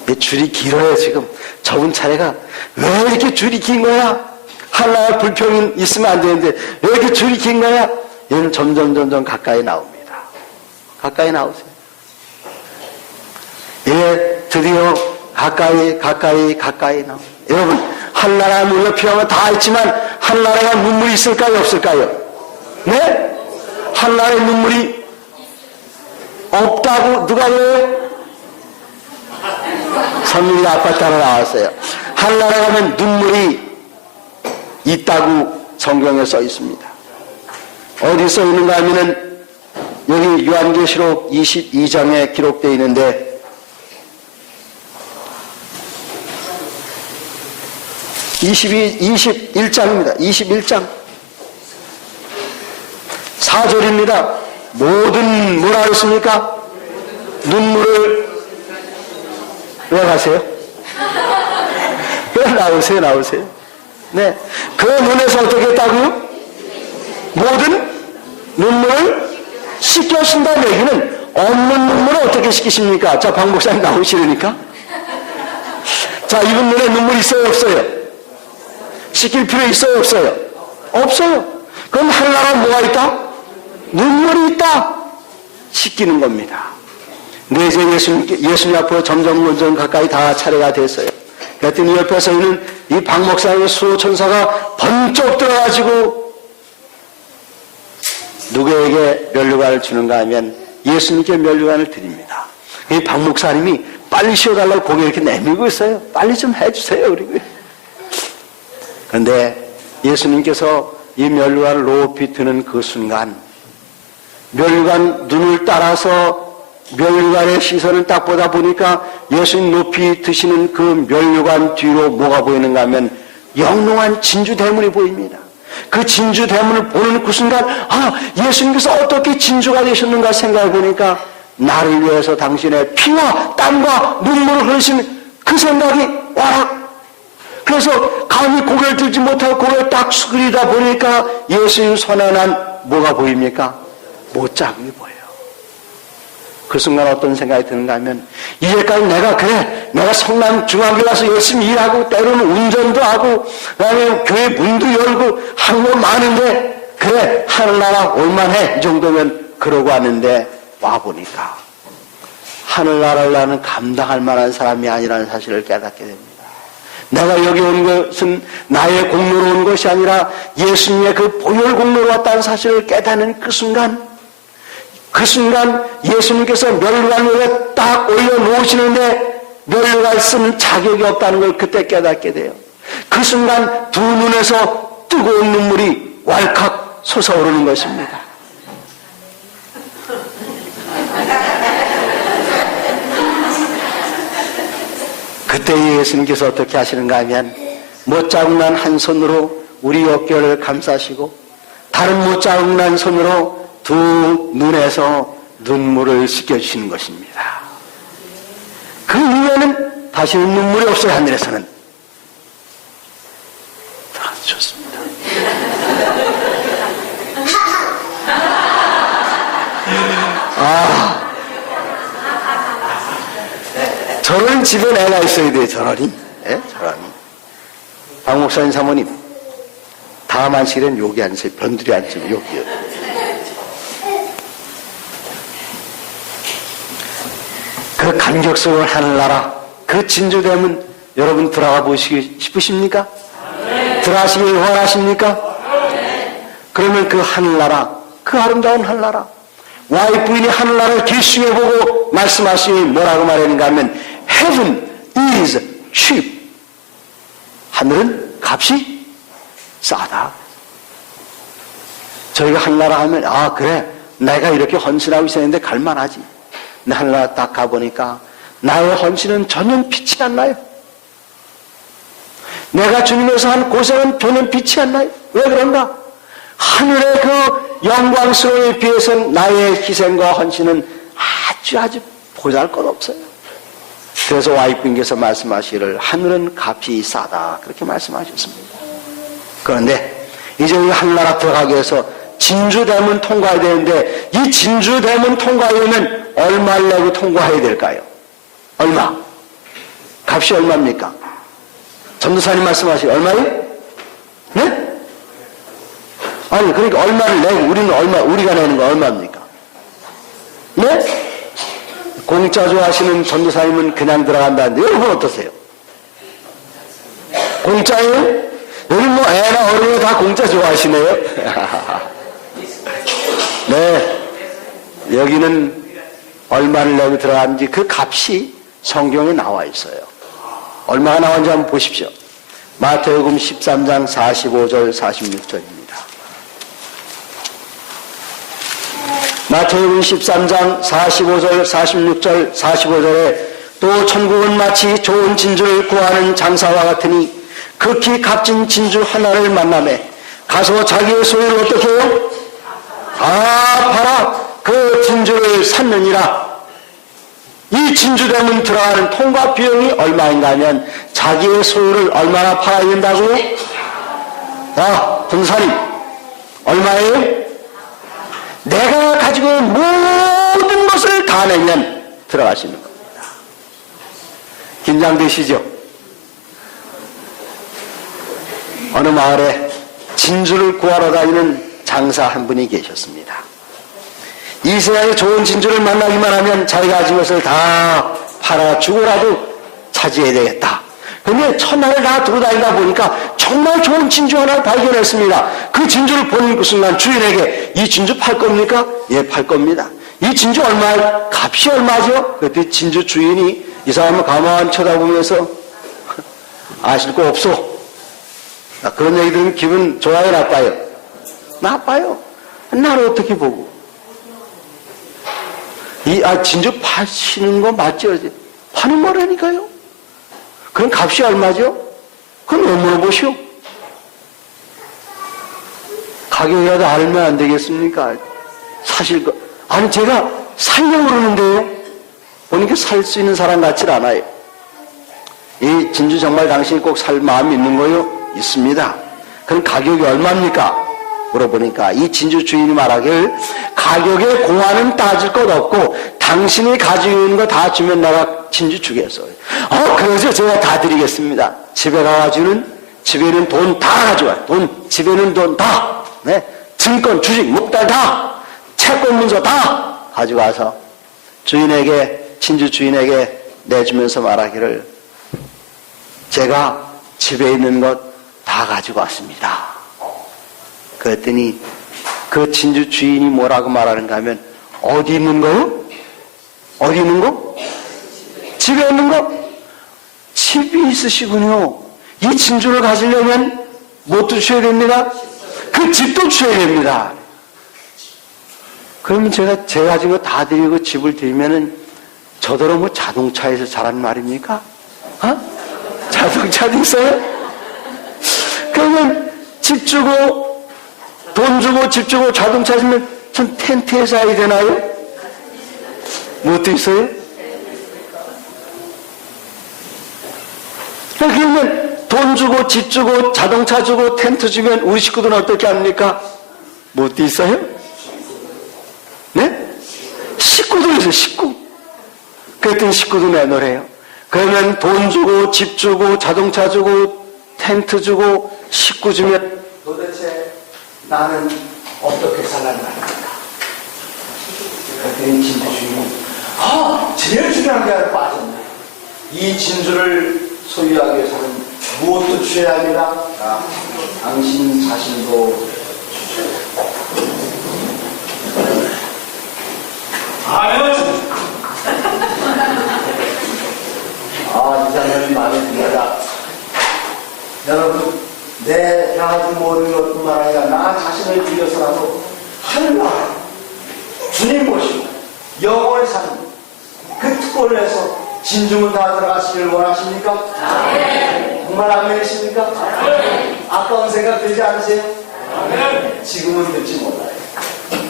내 줄이 길어요, 지금. 저번 차례가 왜 이렇게 줄이 긴 거야? 하나의 불평이 있으면 안 되는데 왜 이렇게 줄이 긴 거야? 얘는 점점 가까이 나옵니다. 가까이 나오세요. 예, 드디어 가까이 나옵니다. 여러분, 한나라가 물론 필요하면 다 있지만 한나라가 눈물이 있을까요, 없을까요? 네? 한나라의 눈물이 없다고 누가 그래요? 선민이 아파트 하나 나왔어요. 한나라 가면 눈물이 있다고 성경에 써 있습니다. 어디 써 있는가 하면은 여기 요한계시록 22장에 기록되어 있는데 21장입니다. 21장 4절입니다. 모든 뭐라 그랬습니까? 눈물을 왜 가세요? 왜 나오세요? 네. 그 눈에서 어떻게 했다고요? 모든 눈물을 씻겨준다는 얘기는 없는 눈물을 어떻게 씻기십니까? 자, 박 목사님 나오시려니까. 자, 이분 눈에 눈물이 있어요, 없어요? 씻길 필요 있어요, 없어요? 없어요. 그럼 하늘나라 뭐가 있다? 눈물이 있다. 씻기는 겁니다. 근데 이제 예수님 앞으로 점점 가까이 다 차례가 됐어요. 그랬더니 옆에서 있는 이 박 목사님의 수호천사가 번쩍 들어가지고 누구에게 면류관을 주는가 하면 예수님께 면류관을 드립니다. 이 박 목사님이 빨리 쉬어달라고 고개 이렇게 내밀고 있어요. 빨리 좀 해주세요. 그리고 그런데 예수님께서 이 면류관을 높이 드는 그 순간 면류관 눈을 따라서 면류관의 시선을 딱 보다 보니까 예수님 높이 드시는 그 면류관 뒤로 뭐가 보이는가 하면 영롱한 진주 대문이 보입니다. 그 진주 대문을 보는 그 순간 예수님께서 어떻게 진주가 되셨는가 생각해 보니까 나를 위해서 당신의 피와 땀과 눈물을 흘리신 그 생각이 와라. 그래서 감히 고개를 들지 못하고 고개를 딱 숙이다 보니까 예수님 손에 난 뭐가 보입니까? 못자국이 보여요. 그 순간 어떤 생각이 드는가 하면 이제까지 내가 성남 중앙교 가서 열심히 일하고 때로는 운전도 하고 그다음에 교회 문도 열고 하는 거 많은데 그래 하늘나라 올만해 이 정도면 그러고 왔는데 와보니까 하늘나라를 나는 감당할 만한 사람이 아니라는 사실을 깨닫게 됩니다. 내가 여기 온 것은 나의 공로로 온 것이 아니라 예수님의 그 보혈 공로로 왔다는 사실을 깨닫는 그 순간 예수님께서 면류관 위에 딱 올려놓으시는데 면류관 쓰는 자격이 없다는 걸 그때 깨닫게 돼요. 그 순간 두 눈에서 뜨거운 눈물이 왈칵 솟아오르는 것입니다. 그때 예수님께서 어떻게 하시는가 하면 못자국난 한 손으로 우리 어깨를 감싸시고 다른 못자국난 손으로 두 눈에서 눈물을 씻겨주시는 것입니다. 그 이후에는 다시는 눈물이 없어요. 하늘에서는. 좋습니다. 저런 집에 내가 있어야 돼요. 저러니. 예? 저러니. 박 목사님 사모님 다음 안식일엔 여기 앉으세요. 변두리 앉으세요. 여기요. 그 감격스러운 하늘나라 그 진주대문 여러분 들어가 보시기 싶으십니까? 들어가시길 원하십니까? 그러면 그 하늘나라 그 아름다운 하늘나라 와이프인이 하늘나라를 길쭉해보고 말씀하시니 뭐라고 말했는가 하면 Heaven is cheap. 하늘은 값이 싸다. 저희가 하늘나라 하면 그래 내가 이렇게 헌신하고 있었는데 갈만하지. 근데 하늘나라 딱 가보니까 나의 헌신은 전혀 빛이 안 나요. 내가 주님에서 한 고생은 전혀 빛이 안 나요. 왜 그런가? 하늘의 그 영광스러움에 비해서는 나의 희생과 헌신은 아주 보잘것없어요. 그래서 와이프님께서 말씀하시기를 하늘은 값이 싸다 그렇게 말씀하셨습니다. 그런데 이제 우리 하늘나라 들어가기 위해서 진주대문 통과해야 되는데 이 진주대문 통과하려면 얼마를 내고 통과해야 될까요? 얼마? 값이 얼마입니까? 전도사님 말씀하시기 얼마요? 네? 아니 그러니까 얼마를 내고 우리가 내는 거 얼마입니까? 네? 공짜 좋아하시는 전도사님은 그냥 들어간다는데 여러분 어떠세요? 공짜예요? 여기 뭐 애나 어른이 다 공짜 좋아하시네요. 네, 여기는 얼마를 내고 들어갔는지 그 값이 성경에 나와 있어요. 얼마가 나왔는지 한번 보십시오. 마태복음 13장 45절 46절입니다. 마태복음 13장 45절 46절 45절에 또 천국은 마치 좋은 진주를 구하는 장사와 같으니 극히 값진 진주 하나를 만나매 가서 자기의 소유를 어떻게 해요? 팔아 그 진주를 샀느니라. 이 진주대문 들어가는 통과 비용이 얼마인가 하면 자기의 소유를 얼마나 팔아야 된다고요? 전사님 얼마예요? 내가 가지고 모든 것을 다 내면 들어가시는 겁니다. 긴장되시죠? 어느 마을에 진주를 구하러 다니는 장사 한 분이 계셨습니다. 이 세상에 좋은 진주를 만나기만 하면 자기가 가진 것을 다 팔아주고라도 차지해야 되겠다. 근데 첫날을 다 돌아다니다 보니까 정말 좋은 진주 하나를 발견했습니다. 그 진주를 보는 그 순간 주인에게 이 진주 팔 겁니까? 예, 팔 겁니다. 이 진주 얼마예요? 값이 얼마죠? 그때 진주 주인이 이 사람을 가만히 쳐다보면서 아실 거 없소. 그런 얘기 들으면 기분 좋아요, 나빠요? 나빠요. 나를 어떻게 보고. 진주 파시는 거 맞죠? 파는 거라니까요. 그럼 값이 얼마죠? 그럼 왜 물어보시오? 가격이라도 알면 안 되겠습니까? 사실, 아니, 제가 살려고 그러는데요. 보니까 살 수 있는 사람 같질 않아요. 이 진주 정말 당신이 꼭 살 마음이 있는 거요? 있습니다. 그럼 가격이 얼마입니까? 물어보니까 이 진주 주인이 말하길 가격에 공화는 따질 것 없고 당신이 가지고 있는 거 다 주면 내가 진주 주겠어요. 그러죠. 제가 다 드리겠습니다. 집에 가가지고는 집에는 돈 다 가져와요. 집에는 돈 다. 네. 증권, 주식, 목달 다. 채권 문서 다 가져와서 주인에게, 진주 주인에게 내주면서 말하기를 제가 집에 있는 것 다 가지고 왔습니다. 그랬더니 그 진주 주인이 뭐라고 말하는가 하면 어디 있는 거요? 어디 있는 거? 집에 있는 거? 집이 있으시군요. 이 진주를 가지려면 뭣도 주셔야 됩니다. 그 집도 주셔야 됩니다. 그러면 제가 가진 거 다 드리고 집을 드리면은 저더러 뭐 자동차에서 자란 말입니까? 자동차도 있어요? 그러면 집 주고 돈 주고 집 주고 자동차 주면 전 텐트에 사야 되나요? 뭣도 있어요? 그러면 돈 주고 집 주고 자동차 주고 텐트 주면 우리 식구들은 어떻게 합니까? 뭣도 있어요? 네? 식구도 있어요. 식구. 그랬더니 식구도 내놓으래요. 그러면 돈 주고 집 주고 자동차 주고 텐트 주고 식구 주면 도대체 나는 어떻게 살란 말입니까? 그랬더니 진주 주인이 제일 중요한 게 빠졌네. 이 진주를 소유하기 위해서는 무엇도 주셔야 합니다. 당신 자신도 이 장면이 마음에 듭니다. 여러분, 내 향하지 모르는 것뿐만 아니라 나 자신을 빌려서라도 하늘나라 주님 모시고 영원히 사는 그 특권을 해서 진주문 다 들어가시길 원하십니까? 정말 아멘이십니까? 아까운 생각 들지 않으세요? 지금은 들지 몰라요.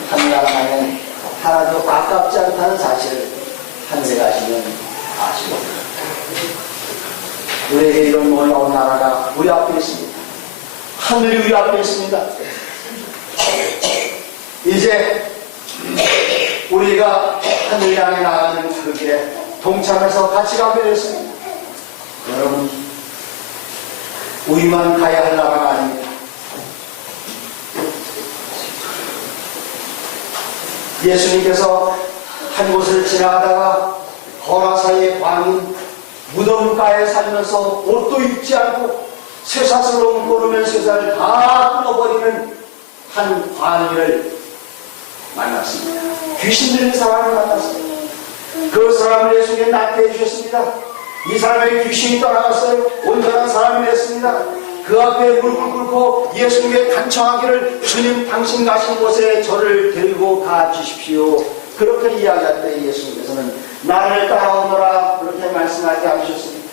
하늘나라 가면 하나도 아깝지 않다는 사실을 하늘에 가시면 아시고 우리에게 이런 놀라운 나라가 우리 앞에 있습니다. 하늘이 우리 앞에 있습니다. 이제 우리가 하늘 향해 나가는 그 길에 동참해서 같이 가게 됐습니다. 여러분, 우리만 가야 할 나라가 아닙니다. 예수님께서 한 곳을 지나가다가 거라사의 광인 무덤가에 살면서 옷도 입지 않고 쇠사슬로 묶어놓으면 쇠사를 다 끊어버리는 한 광인을 만났습니다. 귀신 들린 사람을 만났습니다. 그 사람을 예수님께 낫게 해주셨습니다. 이 사람의 귀신이 떠나갔어요. 온전한 사람이 됐습니다. 그 앞에 무릎을 꿇고 예수님께 간청하기를 주님 당신 가신 곳에 저를 데리고 가 주십시오. 그렇게 이야기할 때 예수님께서는 나를 따라오너라 그렇게 말씀하지 않으셨습니다.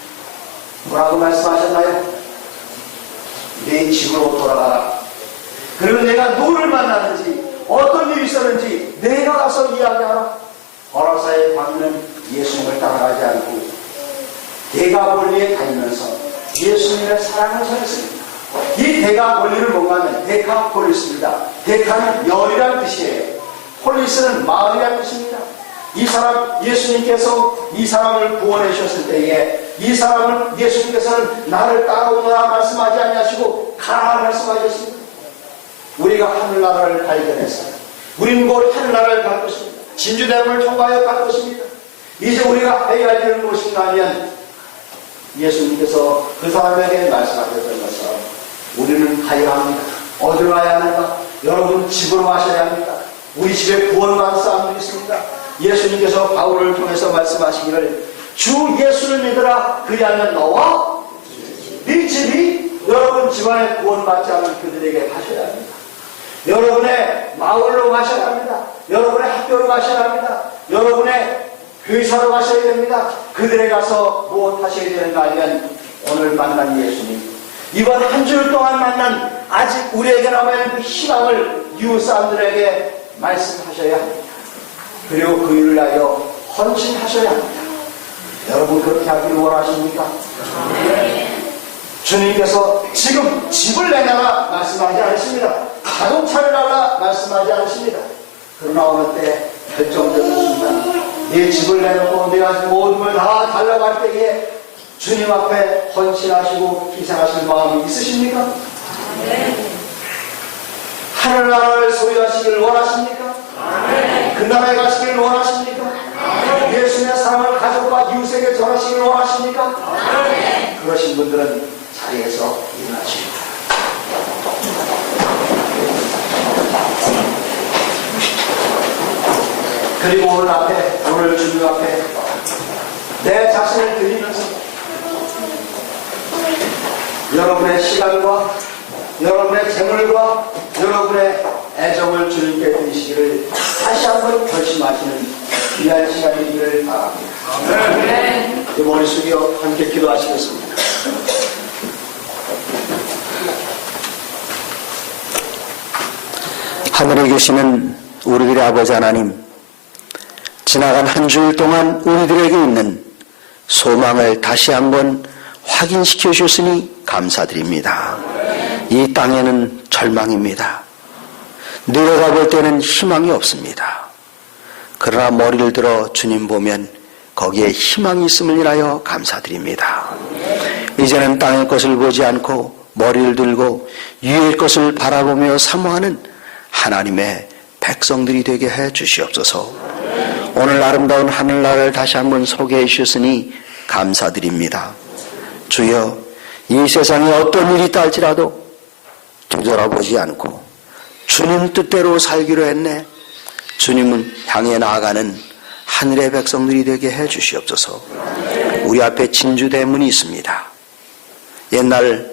뭐라고 말씀하셨나요? 내 집으로 돌아가라. 그리고 내가 누구를 만나는지 어떤 일이 있었는지 내가 가서 이야기하라. 거라사의 광인은 예수님을 따라가지 않고 대가볼리에 다니면서 예수님의 사랑을 전했습니다. 이 대가볼리를 뭔가 하면 데카폴리스입니다. 데카는 열이란 뜻이에요. 폴리스는 마을이란 뜻입니다. 이 사람, 예수님께서 이 사람을 구원해 주셨을 때에 이 사람을 예수님께서는 나를 따라오너라 말씀하지 아니하시고 가라 말씀하셨습니다. 우리가 하늘나라를 발견했어요. 우리는 곧 하늘나라를 갈 것입니다. 진주대문을 통과하여 갈 것입니다. 이제 우리가 해야 할 일은 무엇인가 하면 예수님께서 그 사람에게 말씀하셨던 것처럼 우리는 가야 합니다. 어디로 가야 하는가? 여러분 집으로 가셔야 합니다. 우리 집에 구원받은 사람들이 있습니다. 예수님께서 바울을 통해서 말씀하시기를 주 예수를 믿으라 그리하면 너와 네 집이 여러분 집안에 구원받지 않은 그들에게 하셔야 합니다. 여러분의 마을로 가셔야 합니다. 여러분의 학교로 가셔야 합니다. 여러분의 회사로 가셔야 됩니다. 그들에 가서 무엇 하셔야 되는가 하면 오늘 만난 예수님, 이번 한 주 동안 만난 아직 우리에게 남아있는 그 희망을 이웃 사람들에게 말씀하셔야 합니다. 그리고 그 일을 위하여 헌신하셔야 합니다. 여러분 그렇게 하기를 원하십니까? 주님께서 지금 집을 내놔라 말씀하지 않으십니다. 자동차를 달라 말씀하지 않으십니다. 그러나 어느 때 결정적인 순간 네 집을 내놓고 내가 모든 걸 다 달라갈 때에 주님 앞에 헌신하시고 희생하실 마음이 있으십니까? 하늘나라를 소유하시길 원하십니까? 그 나라에 가시길 원하십니까? 예수님의 사랑을 가족과 이웃에게 전하시길 원하십니까? 그러신 분들은 자리에서 일어나십니다. 그리고 오늘 주님 앞에 내 자신을 드리면서 여러분의 시간과 여러분의 재물과 여러분의 애정을 주님께 드리시기를 다시 한번 결심하시는 귀한 시간이기를 바랍니다. 머리 숙여 함께 기도하시겠습니다. 하늘에 계시는 우리들의 아버지 하나님, 지나간 한 주일 동안 우리들에게 있는 소망을 다시 한번 확인시켜 주셨으니 감사드립니다. 이 땅에는 절망입니다. 내려가 볼 때는 희망이 없습니다. 그러나 머리를 들어 주님 보면 거기에 희망이 있음을 인하여 감사드립니다. 이제는 땅의 것을 보지 않고 머리를 들고 위의 것을 바라보며 사모하는 하나님의 백성들이 되게 해 주시옵소서. 오늘 아름다운 하늘나라를 다시 한번 소개해 주셨으니 감사드립니다. 주여, 이 세상에 어떤 일이 있다 할지라도 뒤돌아보지 않고 주님 뜻대로 살기로 했네. 주님은 향해 나아가는 하늘의 백성들이 되게 해 주시옵소서. 우리 앞에 진주대문이 있습니다. 옛날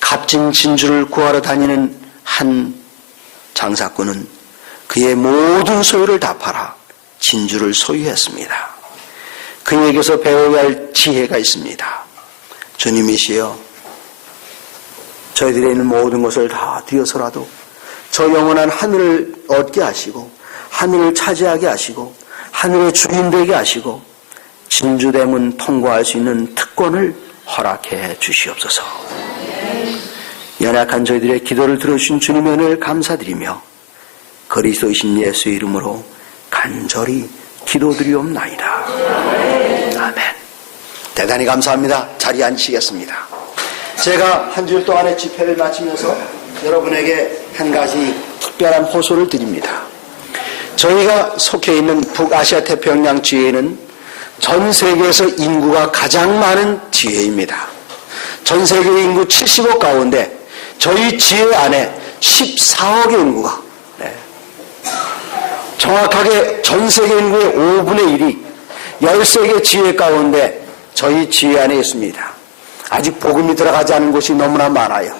값진 진주를 구하러 다니는 한 장사꾼은 그의 모든 소유를 다 팔아 진주를 소유했습니다. 그에게서 배워야 할 지혜가 있습니다. 주님이시여, 저희들에 있는 모든 것을 다 드려서라도 저 영원한 하늘을 얻게 하시고 하늘을 차지하게 하시고 하늘의 주인 되게 하시고 진주대문 통과할 수 있는 특권을 허락해 주시옵소서. 연약한 저희들의 기도를 들어주신 주님의 은혜를 감사드리며 그리스도이신 예수의 이름으로 간절히 기도드리옵나이다. 아멘. 대단히 감사합니다. 자리에 앉히겠습니다. 제가 한 주일 동안의 집회를 마치면서 여러분에게 한 가지 특별한 호소를 드립니다. 저희가 속해 있는 북아시아 태평양 지회는 전 세계에서 인구가 가장 많은 지회입니다. 전 세계 인구 70억 가운데 저희 지회 안에 14억의 인구가, 정확하게 전 세계 인구의 5분의 1이 13개 지회 가운데 저희 지회 안에 있습니다. 아직 복음이 들어가지 않은 곳이 너무나 많아요.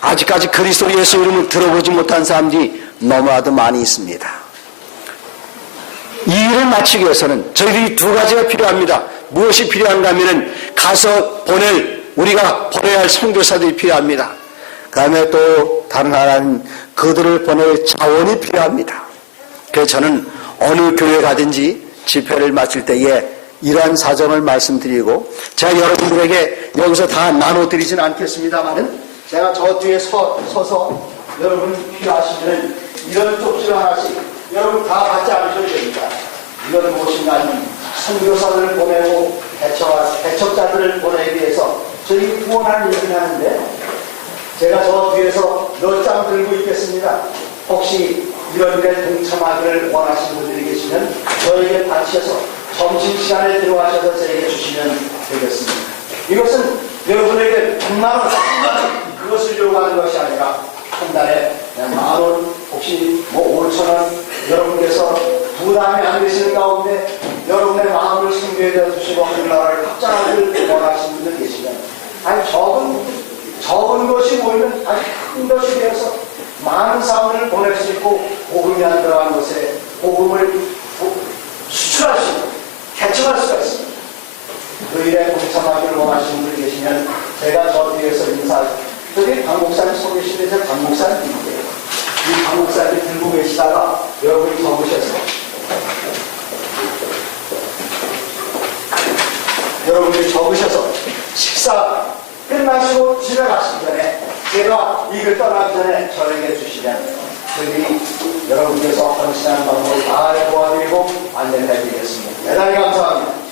아직까지 그리스도 예수 이름을 들어보지 못한 사람들이 너무나도 많이 있습니다. 이 일을 마치기 위해서는 저희들이 두 가지가 필요합니다. 무엇이 필요한가 하면 가서 우리가 보내야 할 선교사들이 필요합니다. 그 다음에 또 다른 하나는 그들을 보낼 자원이 필요합니다. 그래서 저는 어느 교회 가든지 집회를 마칠 때에 이러한 사정을 말씀드리고, 제가 여러분들에게 여기서 다 나눠드리지는 않겠습니다만은 제가 저 뒤에 서서 여러분 필요하시면 이런 쪽지를 하나씩 여러분 다 받지 않으셔도 됩니다. 이건 무엇인가 하면 선교사들을 보내고 개척자들을 보내기 위해서 저희 후원하는 얘기를 하는데, 제가 저 뒤에서 몇 장 들고 있겠습니다. 혹시 이런 데 동참하기를 원하시는 분들이 계시면 저에게 받으셔서 점심시간에 들어가셔서 저에게 주시면 되겠습니다. 이것은 여러분에게 100만 원, 그것을 요구하는 것이 아니라 한 달에 10,000원, 혹시 5,000원, 여러분께서 부담이 안 되시는 가운데 여러분의 마음을 승계해 주시고 하늘나라를 확장하기를 원하시는 분들 계시면, 아니 적은 것이 모이면 아주 큰 것이 되어서 많은 사람들을 보낼 수 있고 복음이 안 들어간 곳에 복음을 수출할 수 있고 개척할 수가 있습니다. 그 일에 동참하기를 원하시는 분이 계시면 제가 저 뒤에서 저기 박 목사님 서 계시면서 박 목사님 드릴게요. 이 박 목사님이 들고 계시다가 여러분이 적으셔서 식사 끝나시고 집에 가시기 전에 제가 이걸 떠나기 전에 저에게 주시면 저희들이 여러분께서 헌신하는 방법을 잘 도와드리고 안내해 드리겠습니다. 대단히 감사합니다.